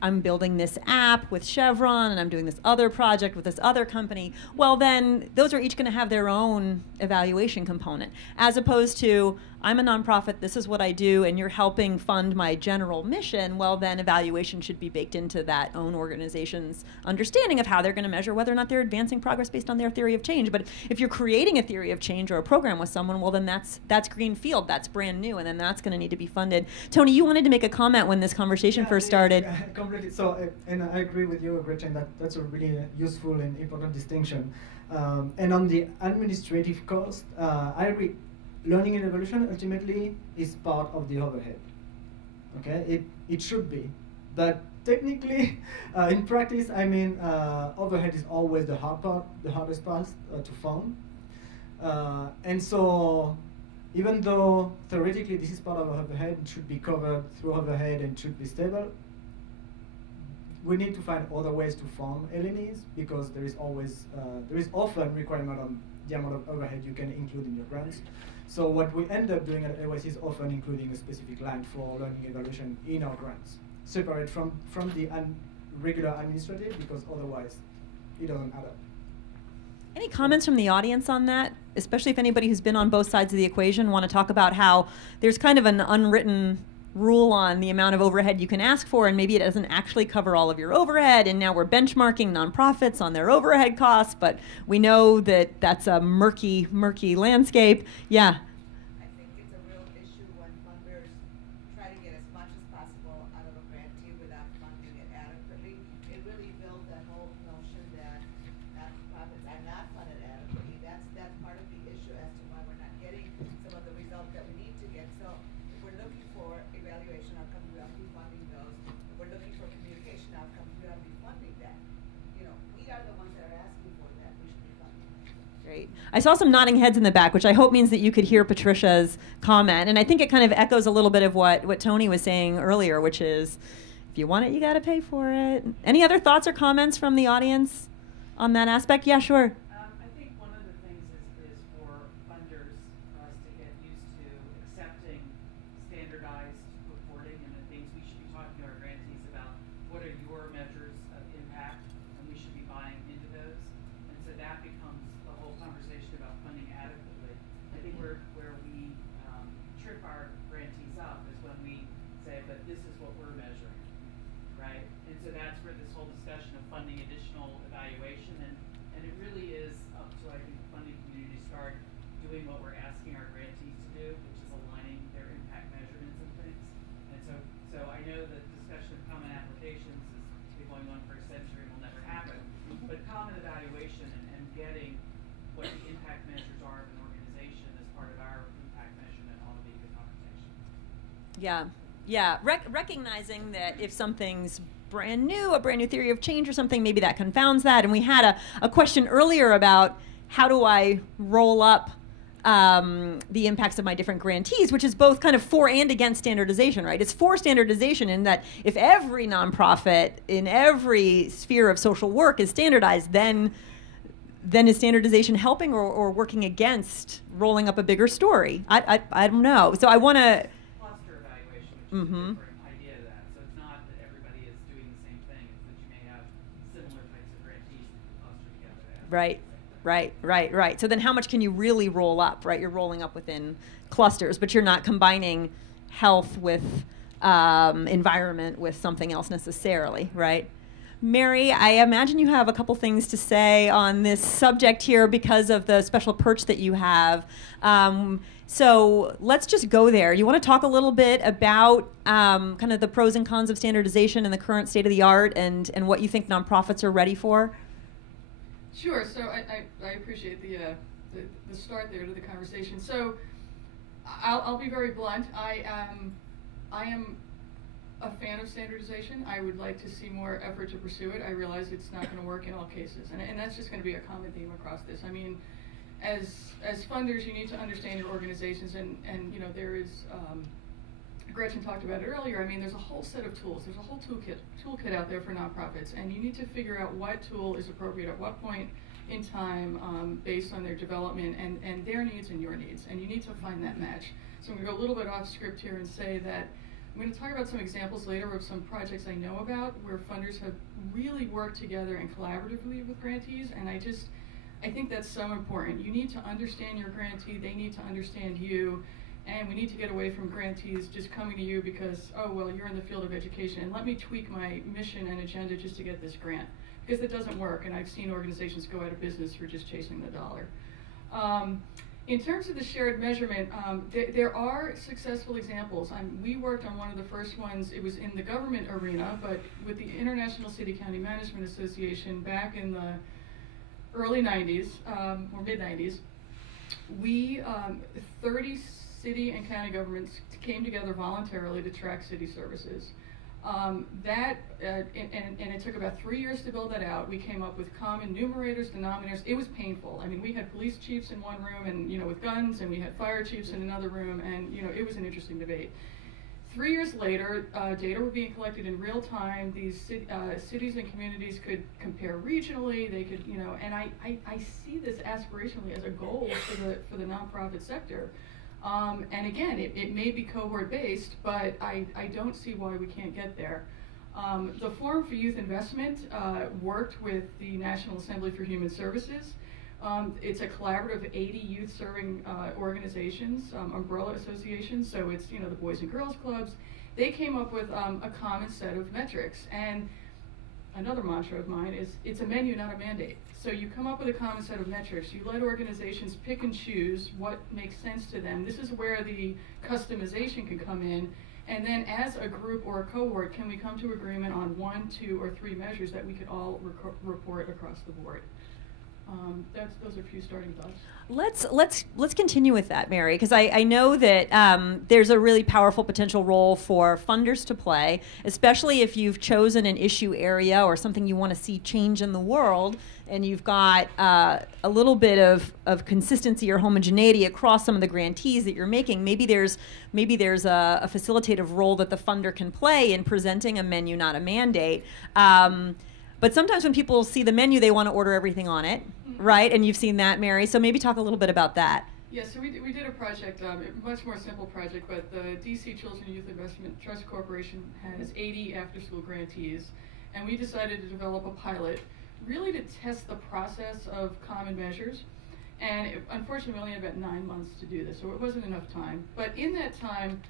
I'm building this app with Chevron and I'm doing this other project with this other company. Well, then those are each going to have their own evaluation component, as opposed to I'm a nonprofit, this is what I do, and you're helping fund my general mission. Well, then evaluation should be baked into that own organization's understanding of how they're going to measure whether or not they're advancing progress based on their theory of change. But if you're creating a theory of change or a program with someone, well, then that's green field, that's brand new, and then that's going to need to be funded. Tony, you wanted to make a comment when this conversation first started. Completely. So, and I agree with you, Gretchen, that's a really useful and important distinction. And on the administrative cost, I agree. Learning and evolution ultimately is part of the overhead. Okay, it should be, but technically, in practice, I mean, overhead is always the hardest part to fund. And so, even though theoretically this is part of overhead, it should be covered through overhead and should be stable. We need to find other ways to fund LNEs because there is often requirement on the amount of overhead you can include in your grants. So what we end up doing at AOS is often including a specific line for learning evaluation in our grants, separate from the regular administrative, because otherwise it doesn't add up. Any comments from the audience on that? Especially if anybody who's been on both sides of the equation want to talk about how there's kind of an unwritten rule on the amount of overhead you can ask for, and maybe it doesn't actually cover all of your overhead, and now we're benchmarking nonprofits on their overhead costs, but we know that that's a murky landscape. Yeah. I think it's a real issue when funders try to get as much as possible out of a grantee without funding it adequately. It really builds that whole notion that nonprofits are not funded adequately. That's part of the issue as to why we're not getting some of the results that we need to get. So if we're looking for evaluation outcomes, we ought to be funding those. If we're looking for communication outcomes, we ought to be funding that. You know, we are the ones that are asking for that. We should be funding that. Great. I saw some nodding heads in the back, which I hope means that you could hear Patricia's comment. And I think it kind of echoes a little bit of what Tony was saying earlier, which is if you want it, you got to pay for it. Any other thoughts or comments from the audience on that aspect? Yeah, sure. I think one of the things is for funders for us to get used to accepting standardized reporting, and the things we should be talking to our grantees about what are your measures of impact, and we should be buying into those. And so that becomes the whole conversation about funding adequately. I think where we trip our grantees up is when we say, but this is what we're measuring, right? And so that's where this whole discussion of funding additional evaluation, and it really is up to, I think, the funding community to start doing what we're asking our grantees to do, which is aligning their impact measurements and things. And so I know that discussion of common applications has been going on for a century and will never happen, but common evaluation and getting what the impact measures are of an organization as part of our impact measurement ought to be a good conversation. Yeah. Recognizing that if something's brand new, a brand new theory of change or something, maybe that confounds that. And we had a question earlier about how do I roll up the impacts of my different grantees, which is both kind of for and against standardization, right? It's for standardization in that if every nonprofit in every sphere of social work is standardized, then is standardization helping or working against rolling up a bigger story? I don't know. So I want to... Cluster evaluation, which is a different idea to that. So it's not that everybody is doing the same thing. It's that you may have similar types of grantees that cluster together. Right. So then how much can you really roll up, right? You're rolling up within clusters, but you're not combining health with environment with something else necessarily, right? Mary, I imagine you have a couple things to say on this subject here because of the special perch that you have. So let's just go there. You want to talk a little bit about kind of the pros and cons of standardization and the current state of the art and what you think nonprofits are ready for? Sure. So I appreciate the start there to the conversation. So I'll be very blunt. I am a fan of standardization. I would like to see more effort to pursue it. I realize it's not going to work in all cases, and that's just going to be a common theme across this. I mean, as funders, you need to understand your organizations, and you know there is. Gretchen talked about it earlier. I mean, there's a whole set of tools. There's a whole toolkit out there for nonprofits, and you need to figure out what tool is appropriate at what point in time based on their development and their needs and your needs, and you need to find that match. So I'm going to go a little bit off script here and say that I'm going to talk about some examples later of some projects I know about where funders have really worked together and collaboratively with grantees, and I think that's so important. You need to understand your grantee, they need to understand you, and we need to get away from grantees just coming to you because, oh, well, you're in the field of education, and let me tweak my mission and agenda just to get this grant. Because it doesn't work, and I've seen organizations go out of business for just chasing the dollar. In terms of the shared measurement, there are successful examples. We worked on one of the first ones. It was in the government arena, but with the International City County Management Association back in the early 90s, or mid-90s, 30 city and county governments came together voluntarily to track city services. And it took about 3 years to build that out. We came up with common numerators, denominators. It was painful. I mean, we had police chiefs in one room and, with guns, and we had fire chiefs in another room, and, it was an interesting debate. 3 years later, data were being collected in real time. These cities and communities could compare regionally. They could, and I see this aspirationally as a goal for the nonprofit sector. And again, it may be cohort-based, but I don't see why we can't get there. The Forum for Youth Investment worked with the National Assembly for Human Services. It's a collaborative of 80 youth-serving organizations, umbrella associations, so it's the Boys and Girls Clubs. They came up with a common set of metrics. And another mantra of mine is, it's a menu, not a mandate. So you come up with a common set of metrics. You let organizations pick and choose what makes sense to them. This is where the customization can come in. And then as a group or a cohort, can we come to agreement on 1, 2, or 3 measures that we could all report across the board? Those are a few starting thoughts. Let's continue with that, Mary, because I know that there's a really powerful potential role for funders to play, especially if you've chosen an issue area or something you want to see change in the world, and you've got a little bit of consistency or homogeneity across some of the grantees that you're making. Maybe there's a facilitative role that the funder can play in presenting a menu, not a mandate. But sometimes when people see the menu, they want to order everything on it, right? And you've seen that, Mary. So maybe talk a little bit about that. Yeah, so we did a project, a much more simple project, but the DC Children and Youth Investment Trust Corporation has 80 after-school grantees, and we decided to develop a pilot really to test the process of common measures. And unfortunately, we only had about 9 months to do this, so it wasn't enough time. But in that time,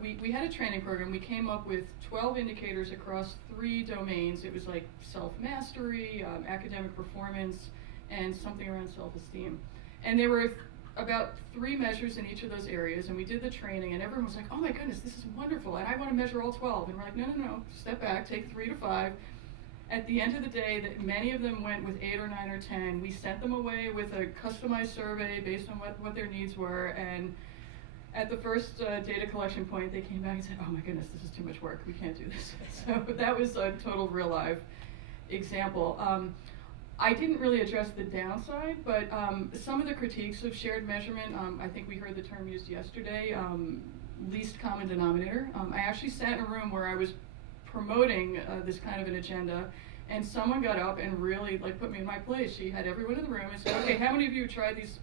we had a training program. We came up with 12 indicators across 3 domains. It was like self-mastery, academic performance, and something around self-esteem. And there were about 3 measures in each of those areas, and we did the training, and everyone was like, oh my goodness, this is wonderful, and I want to measure all 12. And we're like, no, step back, take 3 to 5. At the end of the day, many of them went with 8 or 9 or 10. We sent them away with a customized survey based on what their needs were, and at the first data collection point, they came back and said, oh my goodness, this is too much work, we can't do this. So that was a total real live example. I didn't really address the downside, but some of the critiques of shared measurement, I think we heard the term used yesterday, least common denominator. I actually sat in a room where I was promoting this kind of an agenda, and someone got up and really put me in my place. She had everyone in the room and said, okay, how many of you tried these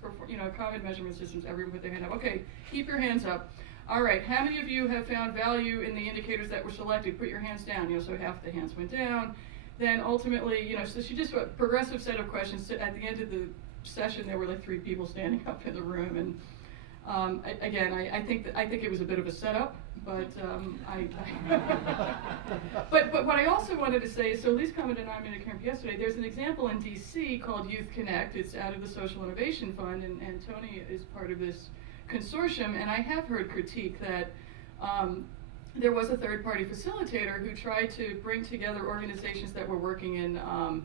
common measurement systems? Everyone put their hand up. Okay, keep your hands up. All right, how many of you have found value in the indicators that were selected? Put your hands down. So half the hands went down. Then ultimately, so she just a progressive set of questions. At the end of the session, there were 3 people standing up in the room, and I think it was a bit of a setup, but but what I also wanted to say is, so least common denominator came up yesterday. There's an example in DC called Youth Connect. It's out of the Social Innovation Fund, and Tony is part of this consortium, and I have heard critique that there was a third-party facilitator who tried to bring together organizations that were working in a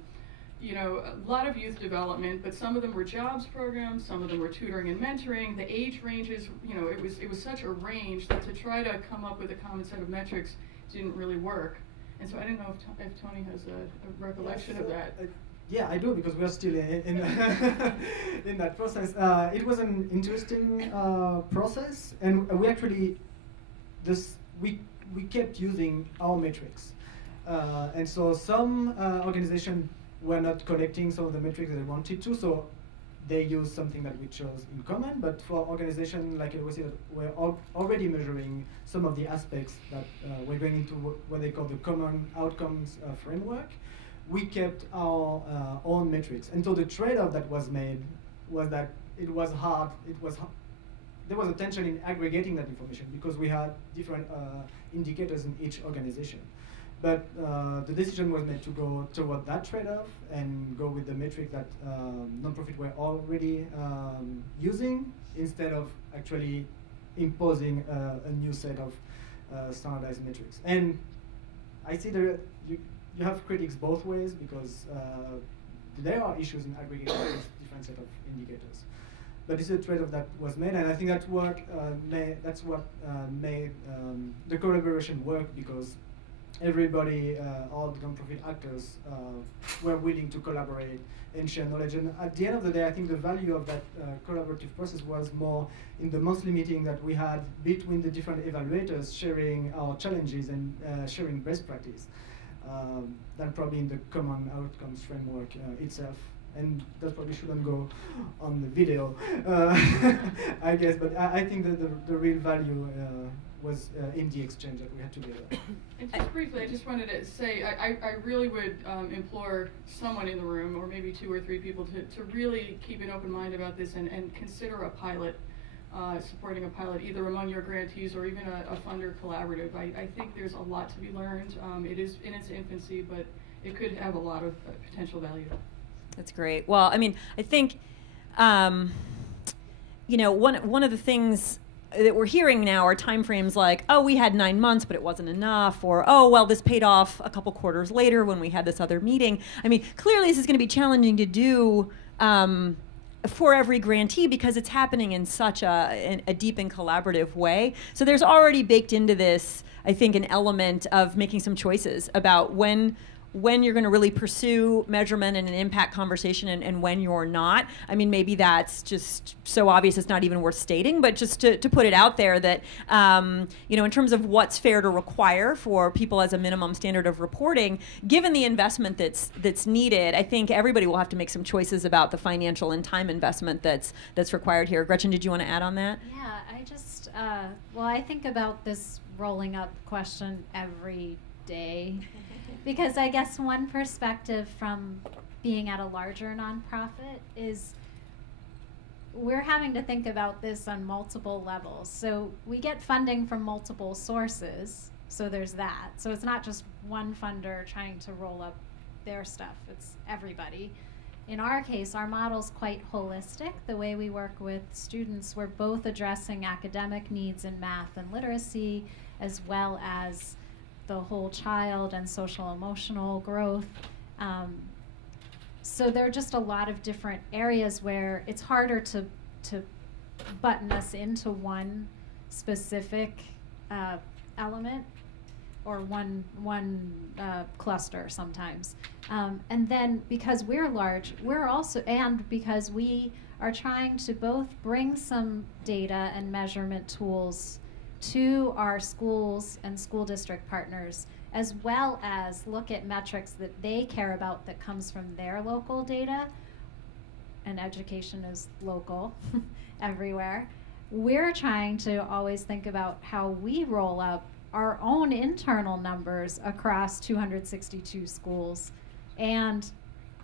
lot of youth development, but some of them were jobs programs, some of them were tutoring and mentoring. The age ranges, it was such a range that to try to come up with a common set of metrics didn't really work. And so I don't know if Tony has a recollection of that. Yeah, I do, because we are still in in that process. It was an interesting process, and we actually we kept using our metrics, and so some organizations were not collecting some of the metrics that they wanted to, so they use something that we chose in common. But for organizations like LOC that were already measuring some of the aspects that we're going into what they call the common outcomes framework, we kept our own metrics. And so the trade-off that was made was that it was hard. There was a tension in aggregating that information because we had different indicators in each organization. But the decision was made to go toward that trade-off and go with the metric that nonprofit were already using instead of actually imposing a new set of standardized metrics. And I see you have critics both ways because there are issues in aggregating these different set of indicators. But it's a trade-off that was made, and I think that's what made the collaboration work because everybody, all the nonprofit actors, were willing to collaborate and share knowledge. And at the end of the day, I think the value of that collaborative process was more in the monthly meeting that we had between the different evaluators, sharing our challenges and sharing best practice, than probably in the common outcomes framework itself. And that probably shouldn't go on the video, I guess. But I think that the real value was in the exchange that we had together. And just briefly, I just wanted to say, I really would implore someone in the room, or maybe 2 or 3 people, to really keep an open mind about this and consider a pilot, supporting a pilot, either among your grantees or even a funder collaborative. I think there's a lot to be learned. It is in its infancy, but it could have a lot of potential value. That's great. Well, I mean, I think, you know, one of the things that we're hearing now are timeframes like, oh, we had 9 months, but it wasn't enough, or, oh, well, this paid off a couple quarters later when we had this other meeting. I mean, clearly this is going to be challenging to do for every grantee because it's happening in such a deep and collaborative way. So there's already baked into this, I think, an element of making some choices about when you're going to really pursue measurement and an impact conversation and when you're not. I mean, maybe that's just so obvious it's not even worth stating, but just to put it out there that, you know, in terms of what's fair to require for people as a minimum standard of reporting, given the investment that's needed, I think everybody will have to make some choices about the financial and time investment that's required here. Gretchen, did you want to add on that? Yeah, I just, well, I think about this rolling up question every day. Because I guess one perspective from being at a larger nonprofit is we're having to think about this on multiple levels. So we get funding from multiple sources, so there's that. So it's not just one funder trying to roll up their stuff, it's everybody. In our case, our model's quite holistic. The way we work with students, we're both addressing academic needs in math and literacy, as well as the whole child and social emotional growth. So there are just a lot of different areas where it's harder to button us into one specific element or one cluster sometimes. And then because we're large, we're also, and because we are trying to both bring some data and measurement tools to our schools and school district partners, as well as look at metrics that they care about that comes from their local data, and education is local everywhere. We're trying to always think about how we roll up our own internal numbers across 262 schools, and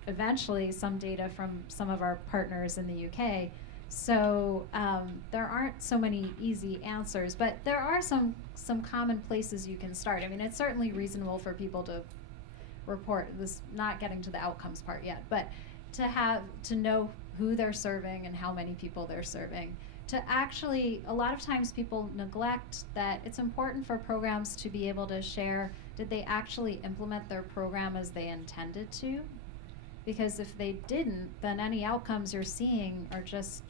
eventually some data from some of our partners in the UK. So there aren't so many easy answers, but there are some common places you can start. I mean, it's certainly reasonable for people to report this, not getting to the outcomes part yet, but to know who they're serving and how many people they're serving. To actually, a lot of times people neglect that it's important for programs to be able to share, did they actually implement their program as they intended to? Because if they didn't, then any outcomes you're seeing are just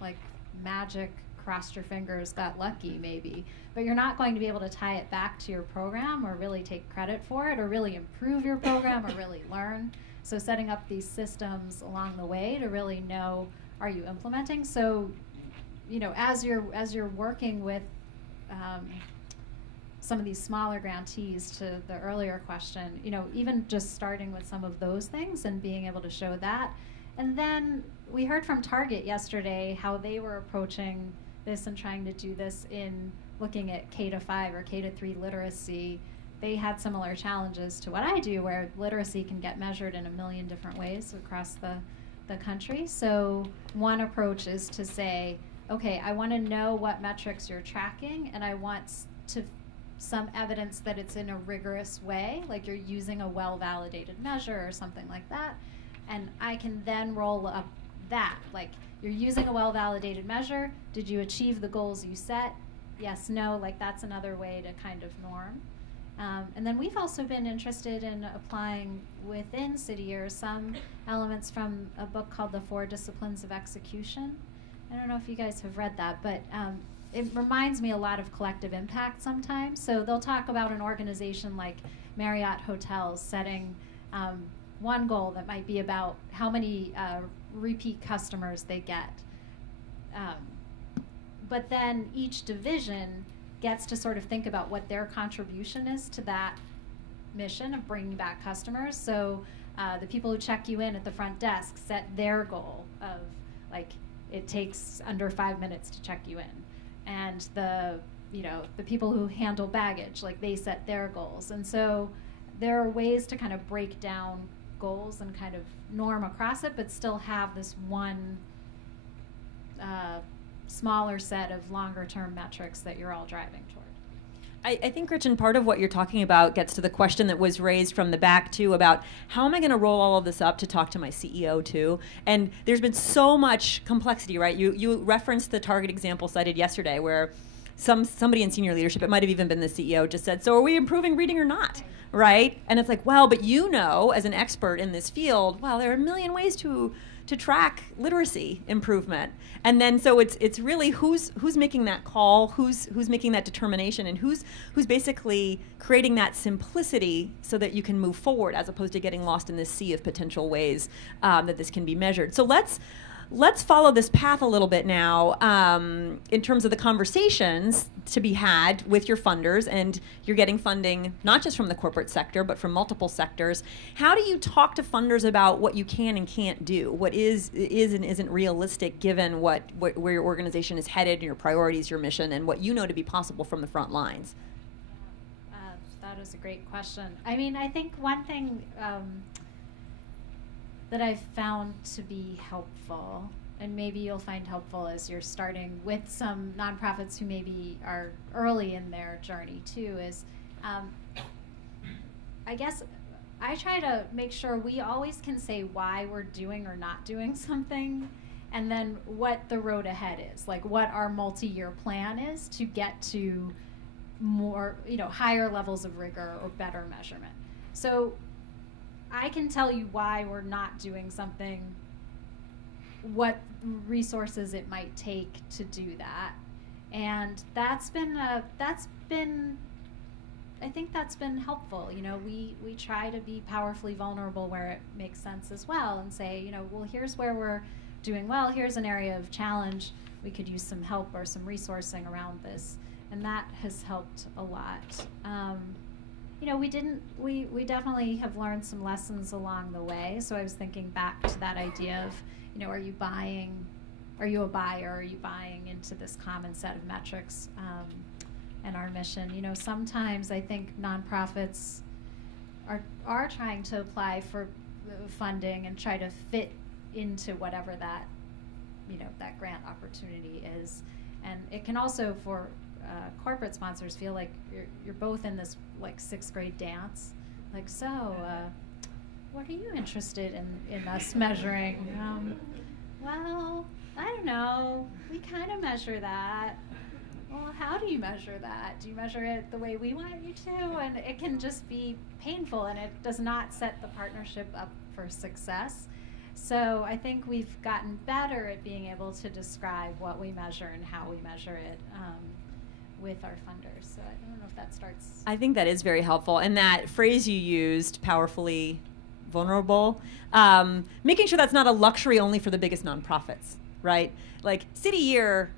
like magic, crossed your fingers, got lucky maybe. But you're not going to be able to tie it back to your program or really take credit for it or really improve your program or really learn. So setting up these systems along the way to really know, are you implementing? So, you know, as you're working with some of these smaller grantees, to the earlier question, even just starting with some of those things and being able to show that. And then we heard from Target yesterday how they were approaching this and trying to do this in looking at K-5 or K-3 literacy. They had similar challenges to what I do, where literacy can get measured in a million different ways across the country. So one approach is to say, okay, I want to know what metrics you're tracking, and I want some evidence that it's in a rigorous way, like you're using a well-validated measure or something like that. And I can then roll up that, like, you're using a well-validated measure. Did you achieve the goals you set? Yes, no, like that's another way to kind of norm. And then we've also been interested in applying within city years some elements from a book called The 4 Disciplines of Execution. I don't know if you guys have read that, but it reminds me a lot of collective impact sometimes. So they'll talk about an organization like Marriott Hotels setting one goal that might be about how many repeat customers they get. But then each division gets to sort of think about what their contribution is to that mission of bringing back customers. So the people who check you in at the front desk set their goal of, like, it takes under 5 minutes to check you in. And the people who handle baggage, like, they set their goals. And so there are ways to kind of break down goals and kind of norm across it, but still have this one smaller set of longer term metrics that you're all driving toward. I think, Gretchen, part of what you're talking about gets to the question that was raised from the back, too, about how am I going to roll all of this up to talk to my CEO, too? And there's been so much complexity, right? You referenced the Target example cited yesterday where somebody in senior leadership, it might have even been the CEO, just said, so are we improving reading or not, right? And it's like, well, but as an expert in this field, well, there are a million ways to track literacy improvement. And then so it's really who's making that call, who's making that determination, and who's basically creating that simplicity so that you can move forward as opposed to getting lost in this sea of potential ways that this can be measured. So let's follow this path a little bit now in terms of the conversations to be had with your funders, and you're getting funding not just from the corporate sector, but from multiple sectors. How do you talk to funders about what you can and can't do, what is and isn't realistic given where your organization is headed, your priorities, your mission, and what you know to be possible from the front lines? That is a great question. I mean, I think one thing that I've found to be helpful, and maybe you'll find helpful as you're starting with some nonprofits who maybe are early in their journey too, is I guess I try to make sure we always can say why we're doing or not doing something, and then what the road ahead is, like what our multi-year plan is to get to more, higher levels of rigor or better measurement. So I can tell you why we're not doing something, what resources it might take to do that, and I think that's been helpful. We try to be powerfully vulnerable where it makes sense as well, and say, well, here's where we're doing well. Here's an area of challenge. We could use some help or some resourcing around this, and that has helped a lot. We definitely have learned some lessons along the way. So I was thinking back to that idea of, are you a buyer? Are you buying into this common set of metrics and our mission? Sometimes I think nonprofits are trying to apply for funding and try to fit into whatever that, that grant opportunity is. And it can also, for corporate sponsors, feel like you're both in this like 6th grade dance. Like, so what are you interested in us measuring? Well, I don't know. We kind of measure that. Well, how do you measure that? Do you measure it the way we want you to? And it can just be painful, and it does not set the partnership up for success. So I think we've gotten better at being able to describe what we measure and how we measure it with our funders. So I don't know if that starts. I think that is very helpful. And that phrase you used, powerfully vulnerable, making sure that's not a luxury only for the biggest nonprofits, right? Like City Year,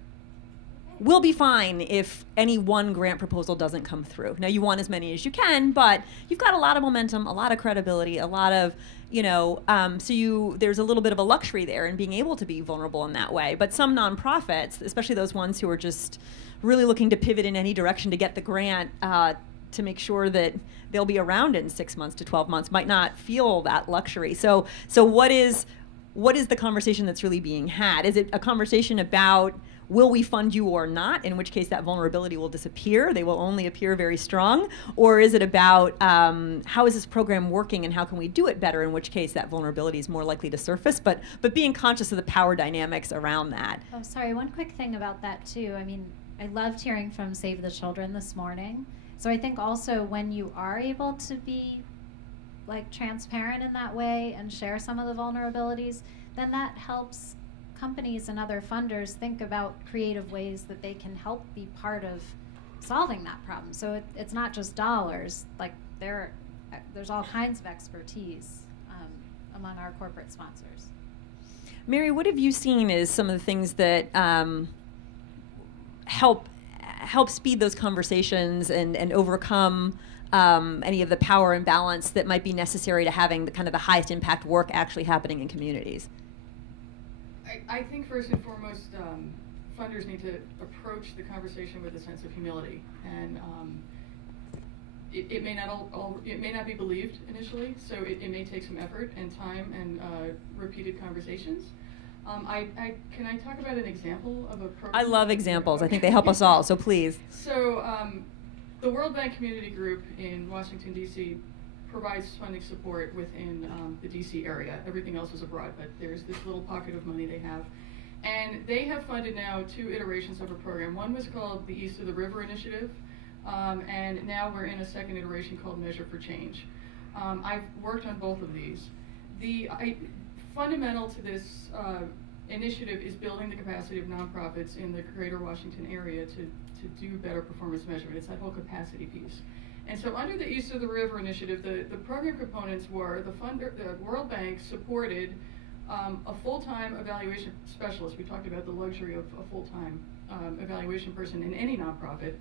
we'll be fine if any one grant proposal doesn't come through. Now, you want as many as you can, but you've got a lot of momentum, a lot of credibility, a lot of, there's a little bit of a luxury there in being able to be vulnerable in that way. But some nonprofits, especially those ones who are just really looking to pivot in any direction to get the grant, to make sure that they'll be around in 6 months to 12 months, might not feel that luxury. So what is the conversation that's really being had? Is it a conversation about, will we fund you or not, in which case that vulnerability will disappear, they will only appear very strong? Or is it about how is this program working and how can we do it better, in which case that vulnerability is more likely to surface, but being conscious of the power dynamics around that? Oh, sorry, one quick thing about that too. I mean, I loved hearing from Save the Children this morning. So I think also when you are able to be like transparent in that way and share some of the vulnerabilities, then that helps companies and other funders think about creative ways that they can help be part of solving that problem. So it's not just dollars, like there's all kinds of expertise among our corporate sponsors. Mary, what have you seen as some of the things that help speed those conversations and overcome any of the power imbalance that might be necessary to having the kind of the highest impact work actually happening in communities? I think first and foremost, funders need to approach the conversation with a sense of humility, and it may not be believed initially, so it may take some effort and time and repeated conversations. Can I talk about an example of a program? I love examples. I think they help us all, so please. So the World Bank Community Group in Washington, D.C. provides funding support within the D.C. area. Everything else is abroad, but there's this little pocket of money they have. And they have funded now 2 iterations of a program. One was called the East of the River Initiative, and now we're in a second iteration called Measure for Change. I've worked on both of these. Fundamental to this initiative is building the capacity of nonprofits in the greater Washington area to do better performance measurement. It's that whole capacity piece. And so under the East of the River Initiative, the program components were the World Bank supported a full-time evaluation specialist. We talked about the luxury of a full-time evaluation person in any nonprofit.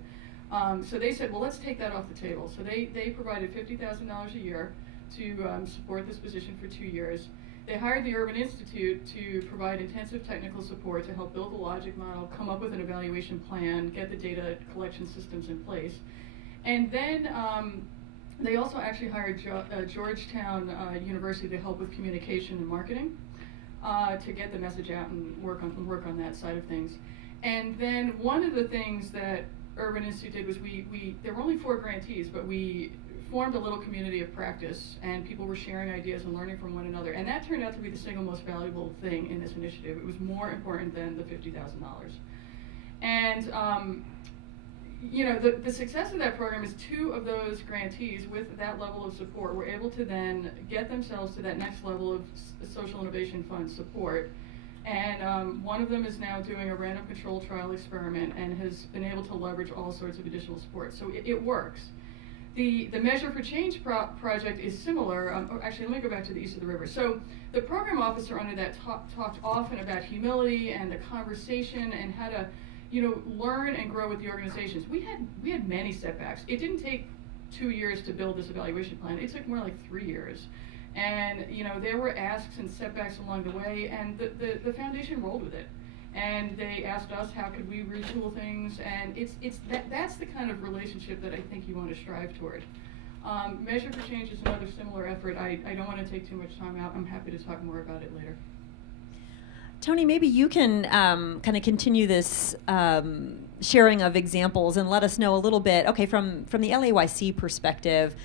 So they said, well, let's take that off the table. So they provided $50,000 a year to support this position for 2 years. They hired the Urban Institute to provide intensive technical support to help build the logic model, come up with an evaluation plan, get the data collection systems in place. And then they also actually hired Georgetown University to help with communication and marketing to get the message out and work on that side of things. And then one of the things that Urban Institute did was there were only 4 grantees, but we formed a little community of practice, and people were sharing ideas and learning from one another. And that turned out to be the single most valuable thing in this initiative. It was more important than the $50,000. And the success of that program is 2 of those grantees with that level of support were able to then get themselves to that next level of Social Innovation Fund support. And one of them is now doing a random control trial experiment and has been able to leverage all sorts of additional support. So it works. The Measure for Change project is similar. Actually, let me go back to the East of the River. So the program officer under that talked often about humility and the conversation and how to learn and grow with the organizations. We had many setbacks. It didn't take 2 years to build this evaluation plan. It took more like 3 years. And there were asks and setbacks along the way, and the foundation rolled with it. And they asked us how could we retool things, and that's the kind of relationship that I think you want to strive toward. Measure for Change is another similar effort. I don't want to take too much time out. I'm happy to talk more about it later. Tony, maybe you can kind of continue this sharing of examples and let us know a little bit, okay, from the LAYC perspective,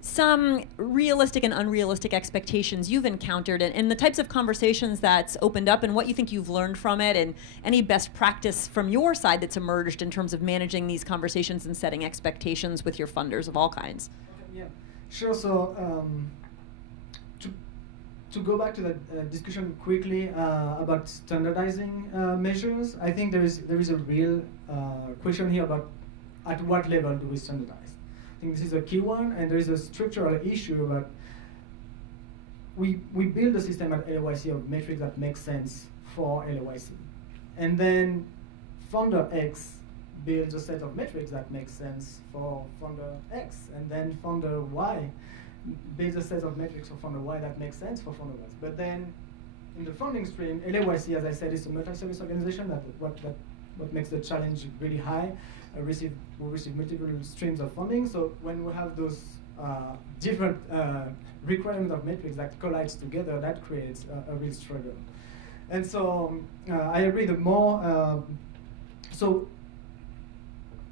some realistic and unrealistic expectations you've encountered and the types of conversations that's opened up and what you think you've learned from it, and any best practice from your side that's emerged in terms of managing these conversations and setting expectations with your funders of all kinds. Yeah, sure. So to go back to the discussion quickly about standardizing measures, I think there is a real question here about at what level do we standardize. I think this is a key one, and there is a structural issue about we build a system at LAYC of metrics that make sense for LAYC. And then funder X builds a set of metrics that makes sense for funder X, and then funder Y builds a set of metrics for funder Y that makes sense for funder Y. But then in the funding stream, LAYC, as I said, is a multi-service organization. What makes the challenge really high. We receive multiple streams of funding. So when we have those different requirements of metrics that collides together, that creates a real struggle. And so I agree. The more so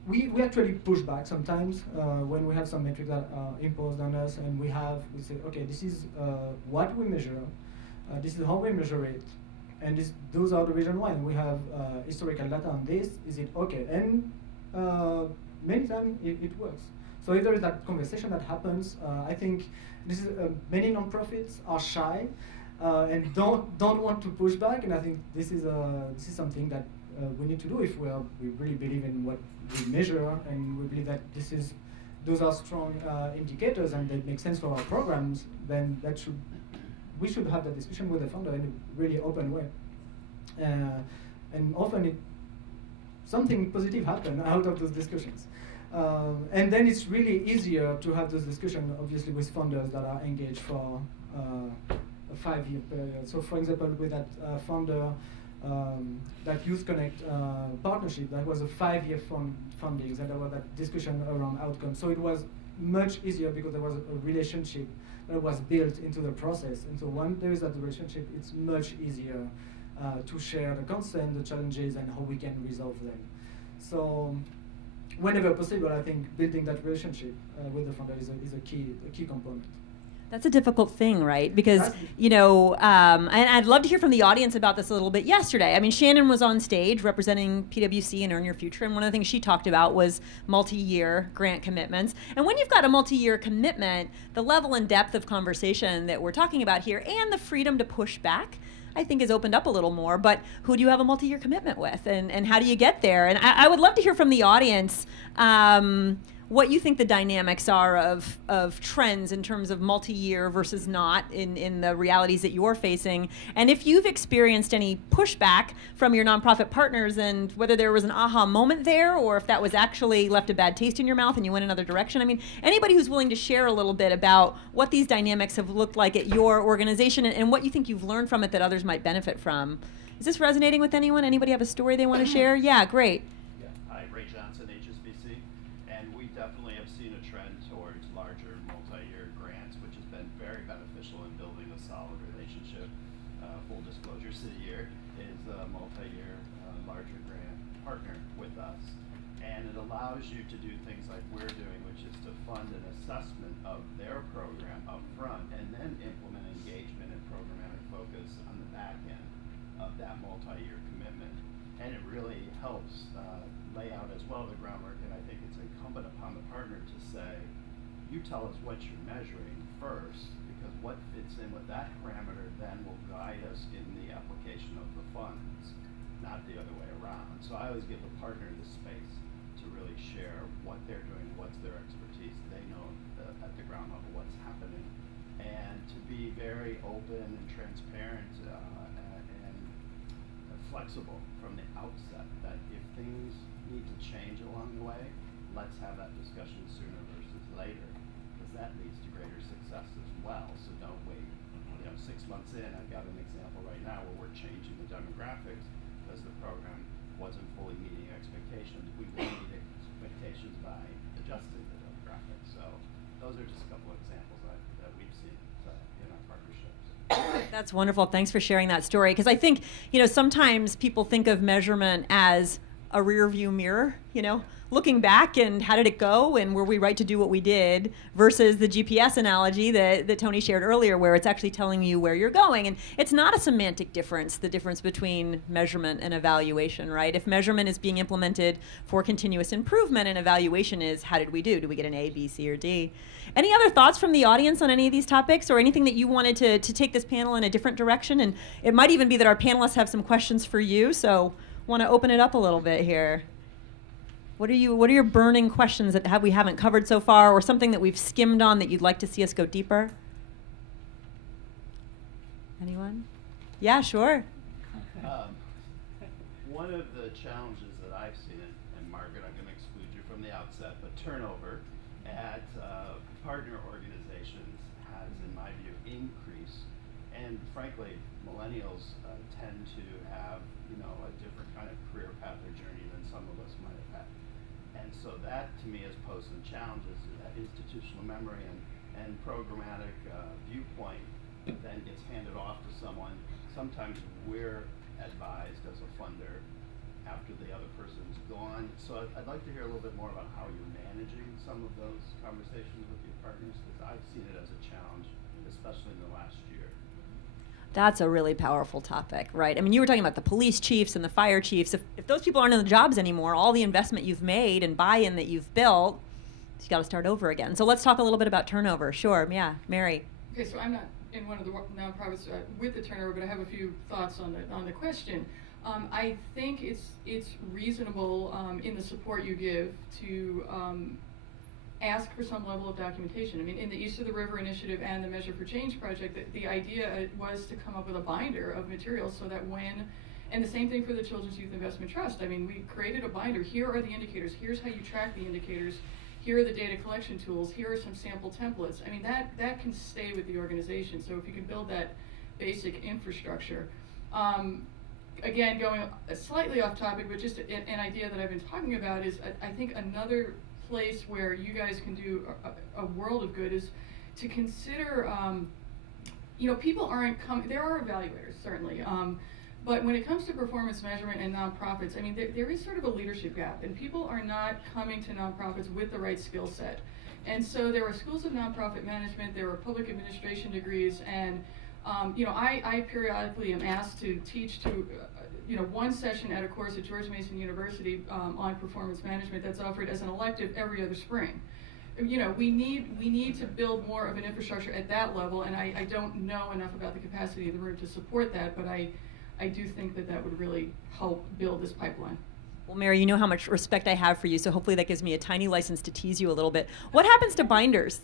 we actually push back sometimes when we have some metrics that are imposed on us, and we say, okay, this is what we measure. This is how we measure it, and those are the reasons why. And we have historical data on this. Is it okay? And many times it works. So if there is that conversation that happens, I think this is many nonprofits are shy and don't want to push back. And I think this is something that we need to do if we really believe in what we measure, and we believe that those are strong indicators and they make sense for our programs. Then we should have that discussion with the funder in a really open way. And often something positive happens out of those discussions. And then it's really easier to have those discussions, obviously, with funders that are engaged for a 5-year period. So for example, with that funder, that Youth Connect partnership, that was a 5-year funding, and there was that discussion around outcomes. So it was much easier because there was a relationship that was built into the process. And so when there is that relationship, it's much easier to share the concern, the challenges, and how we can resolve them. So whenever possible, I think building that relationship with the funder is a key component. That's a difficult thing, right? Because, and I'd love to hear from the audience about this a little bit yesterday. I mean, Shannon was on stage representing PwC and Earn Your Future, and one of the things she talked about was multi-year grant commitments. And when you've got a multi-year commitment, the level and depth of conversation that we're talking about here and the freedom to push back, I think, is opened up a little more. But who do you have a multi-year commitment with, and how do you get there? And I would love to hear from the audience what you think the dynamics are of trends in terms of multi-year versus not in the realities that you're facing. And if you've experienced any pushback from your nonprofit partners, and whether there was an aha moment there, or if that was actually left a bad taste in your mouth and you went another direction. I mean, anybody who's willing to share a little bit about what these dynamics have looked like at your organization and what you think you've learned from it that others might benefit from. Is this resonating with anyone? Anybody have a story they want to share? Yeah, great. Yeah. Hi, Ray Johnson, HSBC. And we definitely have seen a trend towards larger multi-year grants, which has been very beneficial in building a solid relationship. Full disclosure, City Year is a multi-year larger grant partner with us. And it allows you to do things like we're doing, which is to fund an assessment of their program up front and then implement engagement and programmatic focus on the back end of that multi-year commitment. And it really helps lay out as well the groundwork, and I think it's incumbent upon the partner to say, you tell us what you're measuring first, because what fits in with that parameter then will guide us in the application of the funds, not the other way around. So I always give the partner the space to really share what they're doing, what's their expertise. They know at the ground level what's happening, and to be very open and transparent and flexible from the outset, that if things need to change along the way, let's have that discussion sooner versus later, because that leads to greater success as well. So don't wait. 6 months in, I've got an example right now where we're changing the demographics because the program wasn't fully meeting expectations. We will meet expectations by adjusting the demographics. So those are just a couple of examples that we've seen in our partnerships. That's wonderful. Thanks for sharing that story. Because I think, sometimes people think of measurement as a rear view mirror, looking back and how did it go and were we right to do what we did, versus the GPS analogy that Tony shared earlier, where it's actually telling you where you're going. And it's not a semantic difference, the difference between measurement and evaluation, right? If measurement is being implemented for continuous improvement and evaluation is how did we do? Do we get an A, B, C, or D? Any other thoughts from the audience on any of these topics, or anything that you wanted to take this panel in a different direction? And it might even be that our panelists have some questions for you, so want to open it up a little bit here. What are your burning questions that we haven't covered so far, or something that we've skimmed on that you'd like to see us go deeper? Anyone? Yeah, sure. One one of the challenges that I've seen, and Margaret, I'm going to exclude you from the outset, but turnover at partner organizations has, in my view, increased. And frankly, millennials tend to have, a different kind of career path or journey than some of us might have had. And so that, to me, has posed some challenges. That institutional memory and programmatic viewpoint then gets handed off to someone. Sometimes we're advised as a funder after the other person's gone. So I'd like to hear a little bit more about how you're managing some of those conversations with your partners, because I've seen it as a challenge, especially in the last year. That's a really powerful topic, right? I mean, you were talking about the police chiefs and the fire chiefs. If those people aren't in the jobs anymore, all the investment you've made and buy-in that you've built, you got to start over again. So let's talk a little bit about turnover. Sure, yeah, Mary. Okay, so I'm not in one of the nonprofits with the turnover, but I have a few thoughts on the question. I think it's reasonable in the support you give to ask for some level of documentation. I mean, in the East of the River Initiative and the Measure for Change project, the idea was to come up with a binder of materials so that and the same thing for the Children's Youth Investment Trust. I mean, we created a binder. Here are the indicators. Here's how you track the indicators. Here are the data collection tools. Here are some sample templates. I mean, that can stay with the organization. So if you can build that basic infrastructure. Again, going slightly off topic, but just an idea that I've been talking about is I think another place where you guys can do a world of good is to consider, people aren't coming, there are evaluators, certainly, but when it comes to performance measurement and nonprofits, I mean, there is sort of a leadership gap, and people are not coming to nonprofits with the right skill set. And so there are schools of nonprofit management, there are public administration degrees, and I periodically am asked to teach one session at a course at George Mason University on performance management that's offered as an elective every other spring. We need to build more of an infrastructure at that level, and I don't know enough about the capacity of the room to support that, but I do think that would really help build this pipeline. Well, Mary, you know how much respect I have for you, so hopefully that gives me a tiny license to tease you a little bit. What happens to binders?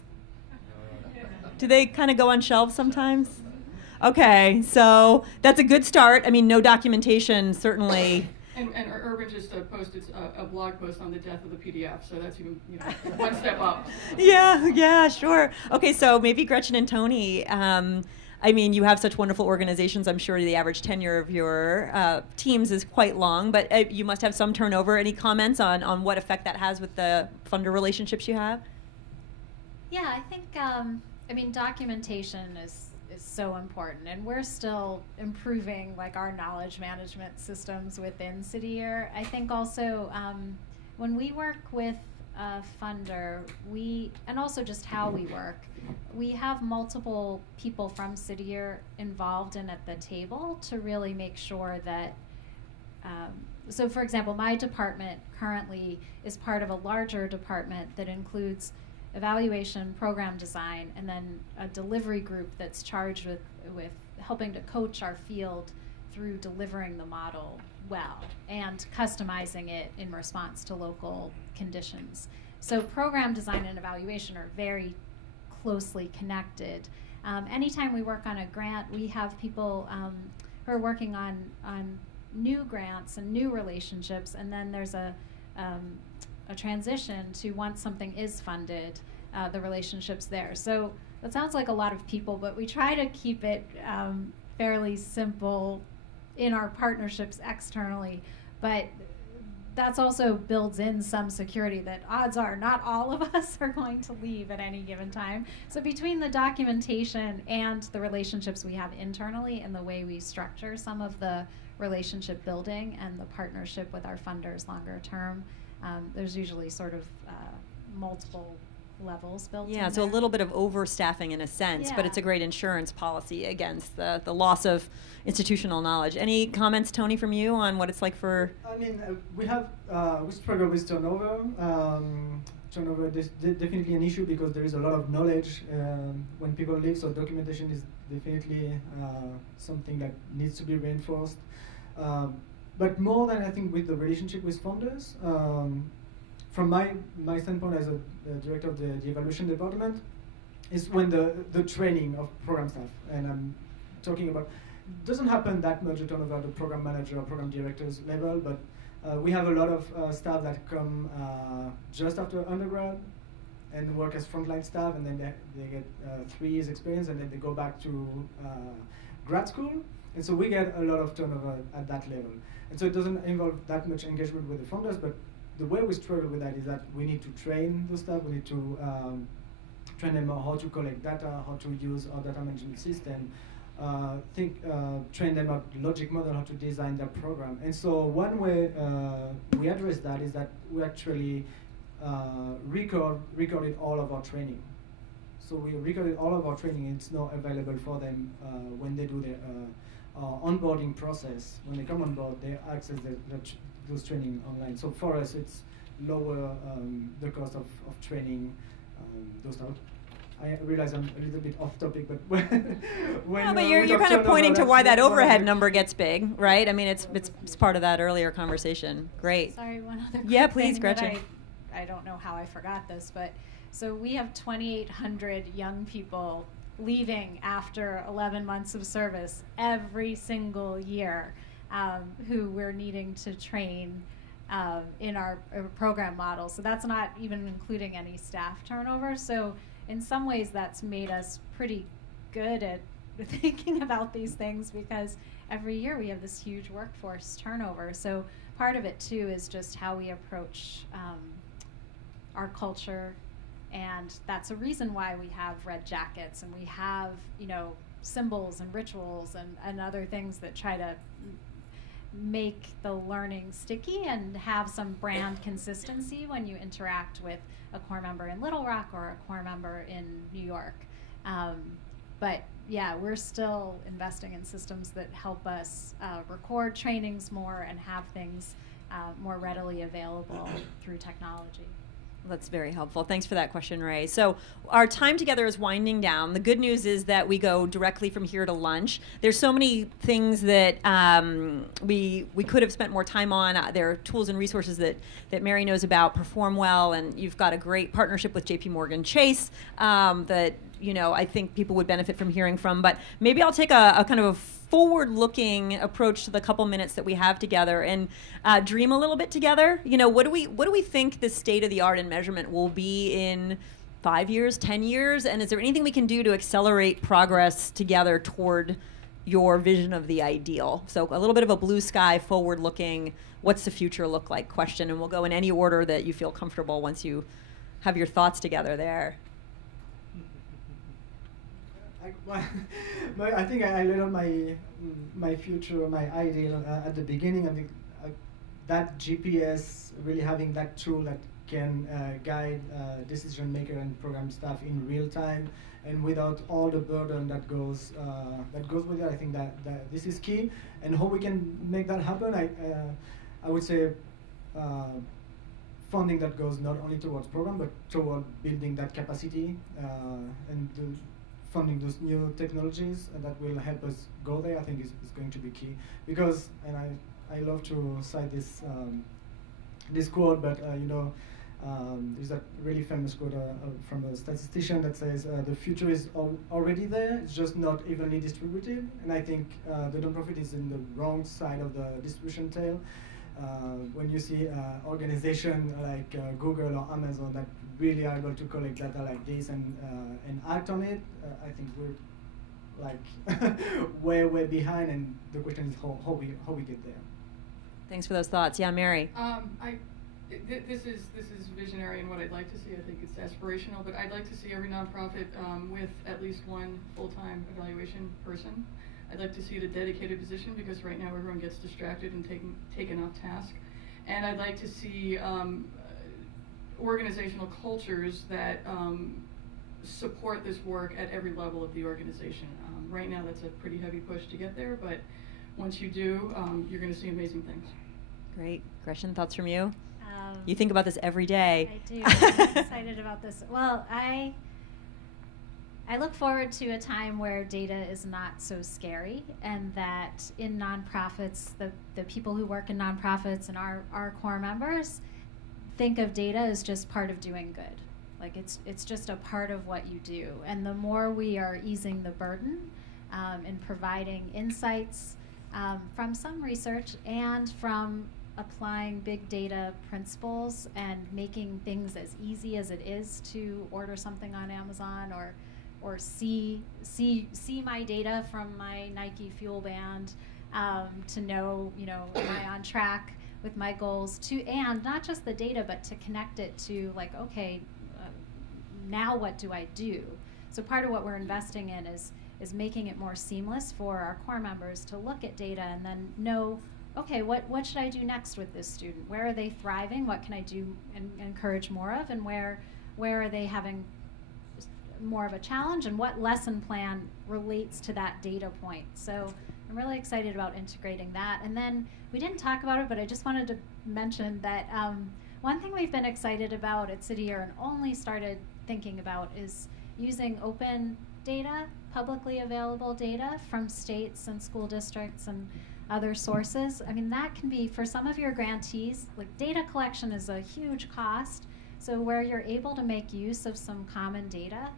Do they kind of go on shelves sometimes? Okay, so that's a good start. I mean, no documentation, certainly. And Urban just posted a blog post on the death of the PDF, so that's even one step up. Yeah, sure. Okay, so maybe Gretchen and Tony, I mean, you have such wonderful organizations. I'm sure the average tenure of your teams is quite long, but you must have some turnover. Any comments on what effect that has with the funder relationships you have? Yeah, I think, documentation is so important, and we're still improving our knowledge management systems within City Year. I think also when we work with a funder, and also just how we work, we have multiple people from City Year involved in at the table to really make sure that so for example, my department currently is part of a larger department that includes evaluation, program design, and then a delivery group that's charged with helping to coach our field through delivering the model well and customizing it in response to local conditions. So program design and evaluation are very closely connected. Anytime we work on a grant, we have people who are working on new grants and new relationships, and then there's a transition to once something is funded, the relationships there. So that sounds like a lot of people, but we try to keep it fairly simple in our partnerships externally. But that's also builds in some security that odds are not all of us are going to leave at any given time. So between the documentation and the relationships we have internally and the way we structure some of the relationship building and the partnership with our funders longer term, there's usually sort of multiple levels built in. Yeah, so a little bit of overstaffing in a sense, but it's a great insurance policy against the loss of institutional knowledge. Any comments, Tony, from you on what it's like for? I mean, we struggle with turnover. Turnover is definitely an issue because there is a lot of knowledge when people leave, so documentation is definitely something that needs to be reinforced. But more than I think with the relationship with funders, from my standpoint as a director of the evaluation department, is when the training of program staff, and I'm talking about doesn't happen that much turnover at the program manager or program director's level, but we have a lot of staff that come just after undergrad and work as frontline staff, and then they get 3 years experience, and then they go back to grad school. And so we get a lot of turnover at that level. And so it doesn't involve that much engagement with the founders, but the way we struggle with that is that we need to train the staff, we need to train them on how to collect data, how to use our data management system, train them on logic model, how to design their program. And so one way we address that is that we actually recorded all of our training. So we recorded all of our training, and it's now available for them when they do their onboarding process. When they come on board, they access those training online. So for us, it's lower the cost of training those stuff. I realize I'm a little bit off topic, but no, but you're kind of pointing to why that overhead number gets big, right? I mean, it's part of that earlier conversation. Great. Sorry, one other Yeah, quick please, thing Gretchen. that I don't know how I forgot this, but so we have 2,800 young people leaving after 11 months of service every single year who we're needing to train in our program model. So that's not even including any staff turnover. So in some ways that's made us pretty good at thinking about these things, because every year we have this huge workforce turnover. So part of it too is just how we approach our culture. And that's a reason why we have red jackets, and we have, symbols and rituals and other things that try to make the learning sticky and have some brand consistency when you interact with a core member in Little Rock or a core member in New York. But yeah, we're still investing in systems that help us record trainings more and have things more readily available through technology. That's very helpful. Thanks for that question, Ray. So our time together is winding down. The good news is that we go directly from here to lunch. There's so many things that we could have spent more time on. There are tools and resources that Mary knows about, Perform Well, and you've got a great partnership with JP Morgan Chase that I think people would benefit from hearing from. But maybe I'll take a kind of a forward-looking approach to the couple minutes that we have together and dream a little bit together. What do we think the state of the art in measurement will be in 5 years, 10 years? And is there anything we can do to accelerate progress together toward your vision of the ideal? So a little bit of a blue sky, forward-looking, what's the future look like question, and we'll go in any order that you feel comfortable once you have your thoughts together there. I think I laid out my future, my ideal at the beginning. I think that GPS, really having that tool that can guide decision maker and program staff in real time, and without all the burden that goes with it. I think that this is key. And how we can make that happen, I would say funding that goes not only towards program but toward building that capacity and funding those new technologies, and that will help us go there. I think is going to be key, because, and I love to cite this this quote, but there's that really famous quote from a statistician that says the future is already there, it's just not evenly distributed. And I think the nonprofit is in the wrong side of the distribution tail. When you see organizations like Google or Amazon that really are able to collect data like this and act on it, I think we're like way behind, and the question is how we get there. Thanks for those thoughts. Yeah, Mary. This is visionary and what I'd like to see. I think it's aspirational, but I'd like to see every nonprofit with at least one full-time evaluation person. I'd like to see it a dedicated position, because right now everyone gets distracted and taken off task. And I'd like to see organizational cultures that support this work at every level of the organization. Right now that's a pretty heavy push to get there, but once you do, you're going to see amazing things. Great. Gretchen, thoughts from you? You think about this every day. I do. I'm excited about this. Well, I look forward to a time where data is not so scary, and that in nonprofits, the people who work in nonprofits and our core members think of data as just part of doing good. Like it's just a part of what you do. And the more we are easing the burden in providing insights from some research and from applying big data principles and making things as easy as it is to order something on Amazon or see my data from my Nike Fuel Band to know, am I on track with my goals, and not just the data, but to connect it to like, okay, now what do I do? So part of what we're investing in is making it more seamless for our core members to look at data and then know, okay, what should I do next with this student? Where are they thriving? What can I do and encourage more of? And where are they having more of a challenge? And what lesson plan relates to that data point? So I'm really excited about integrating that. And then we didn't talk about it, but I just wanted to mention that one thing we've been excited about at City Year and only started thinking about is using open data, publicly available data from states and school districts and other sources. I mean, that can be, for some of your grantees, like data collection is a huge cost. So where you're able to make use of some common data,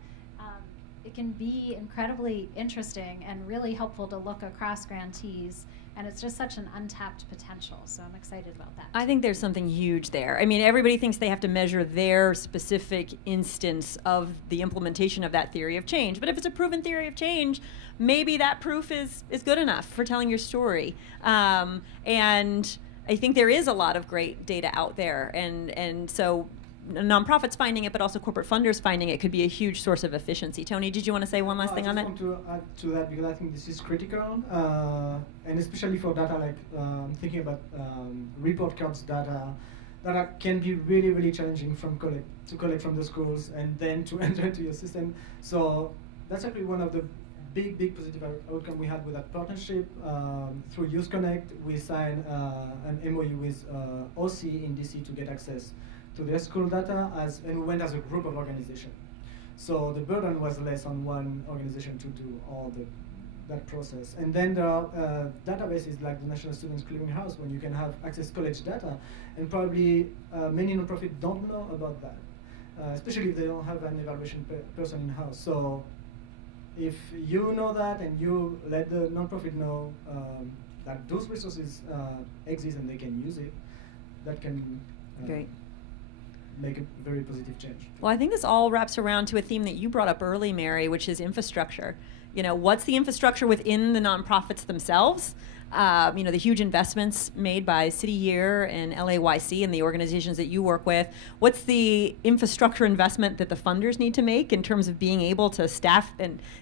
it can be incredibly interesting and really helpful to look across grantees. And it's just such an untapped potential. So I'm excited about that. I think there's something huge there. I mean, everybody thinks they have to measure their specific instance of the implementation of that theory of change. But if it's a proven theory of change, maybe that proof is good enough for telling your story. And I think there is a lot of great data out there. And so nonprofits finding it, but also corporate funders finding it could be a huge source of efficiency. Tony, did you want to say one last thing on that? I just want to add to that because I think this is critical, and especially for data like thinking about report cards data can be really, really challenging to collect from the schools and then to enter into your system. So that's actually one of the big positive outcome we had with that partnership. Through Youth Connect, we signed an MOU with OC in DC to get access to their school data, and we went as a group of organizations. So the burden was less on one organization to do all that process. And then there are databases like the National Students Clearinghouse, when you can have access to college data, and probably many nonprofits don't know about that, especially if they don't have an evaluation person in-house. So if you know that and you let the nonprofit know that those resources exist and they can use it, that can Great. Make a very positive change. Well, I think this all wraps around to a theme that you brought up early, Mary, which is infrastructure. What's the infrastructure within the nonprofits themselves? The huge investments made by City Year and LAYC and the organizations that you work with. What's the infrastructure investment that the funders need to make in terms of being able to staff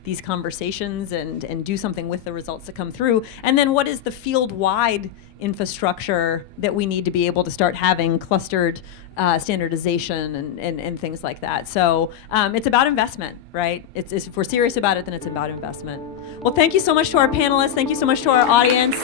these conversations and do something with the results that come through? And then what is the field-wide infrastructure that we need to be able to start having clustered standardization and things like that? So it's about investment, right? If we're serious about it, then it's about investment. Well, thank you so much to our panelists. Thank you so much to our audience.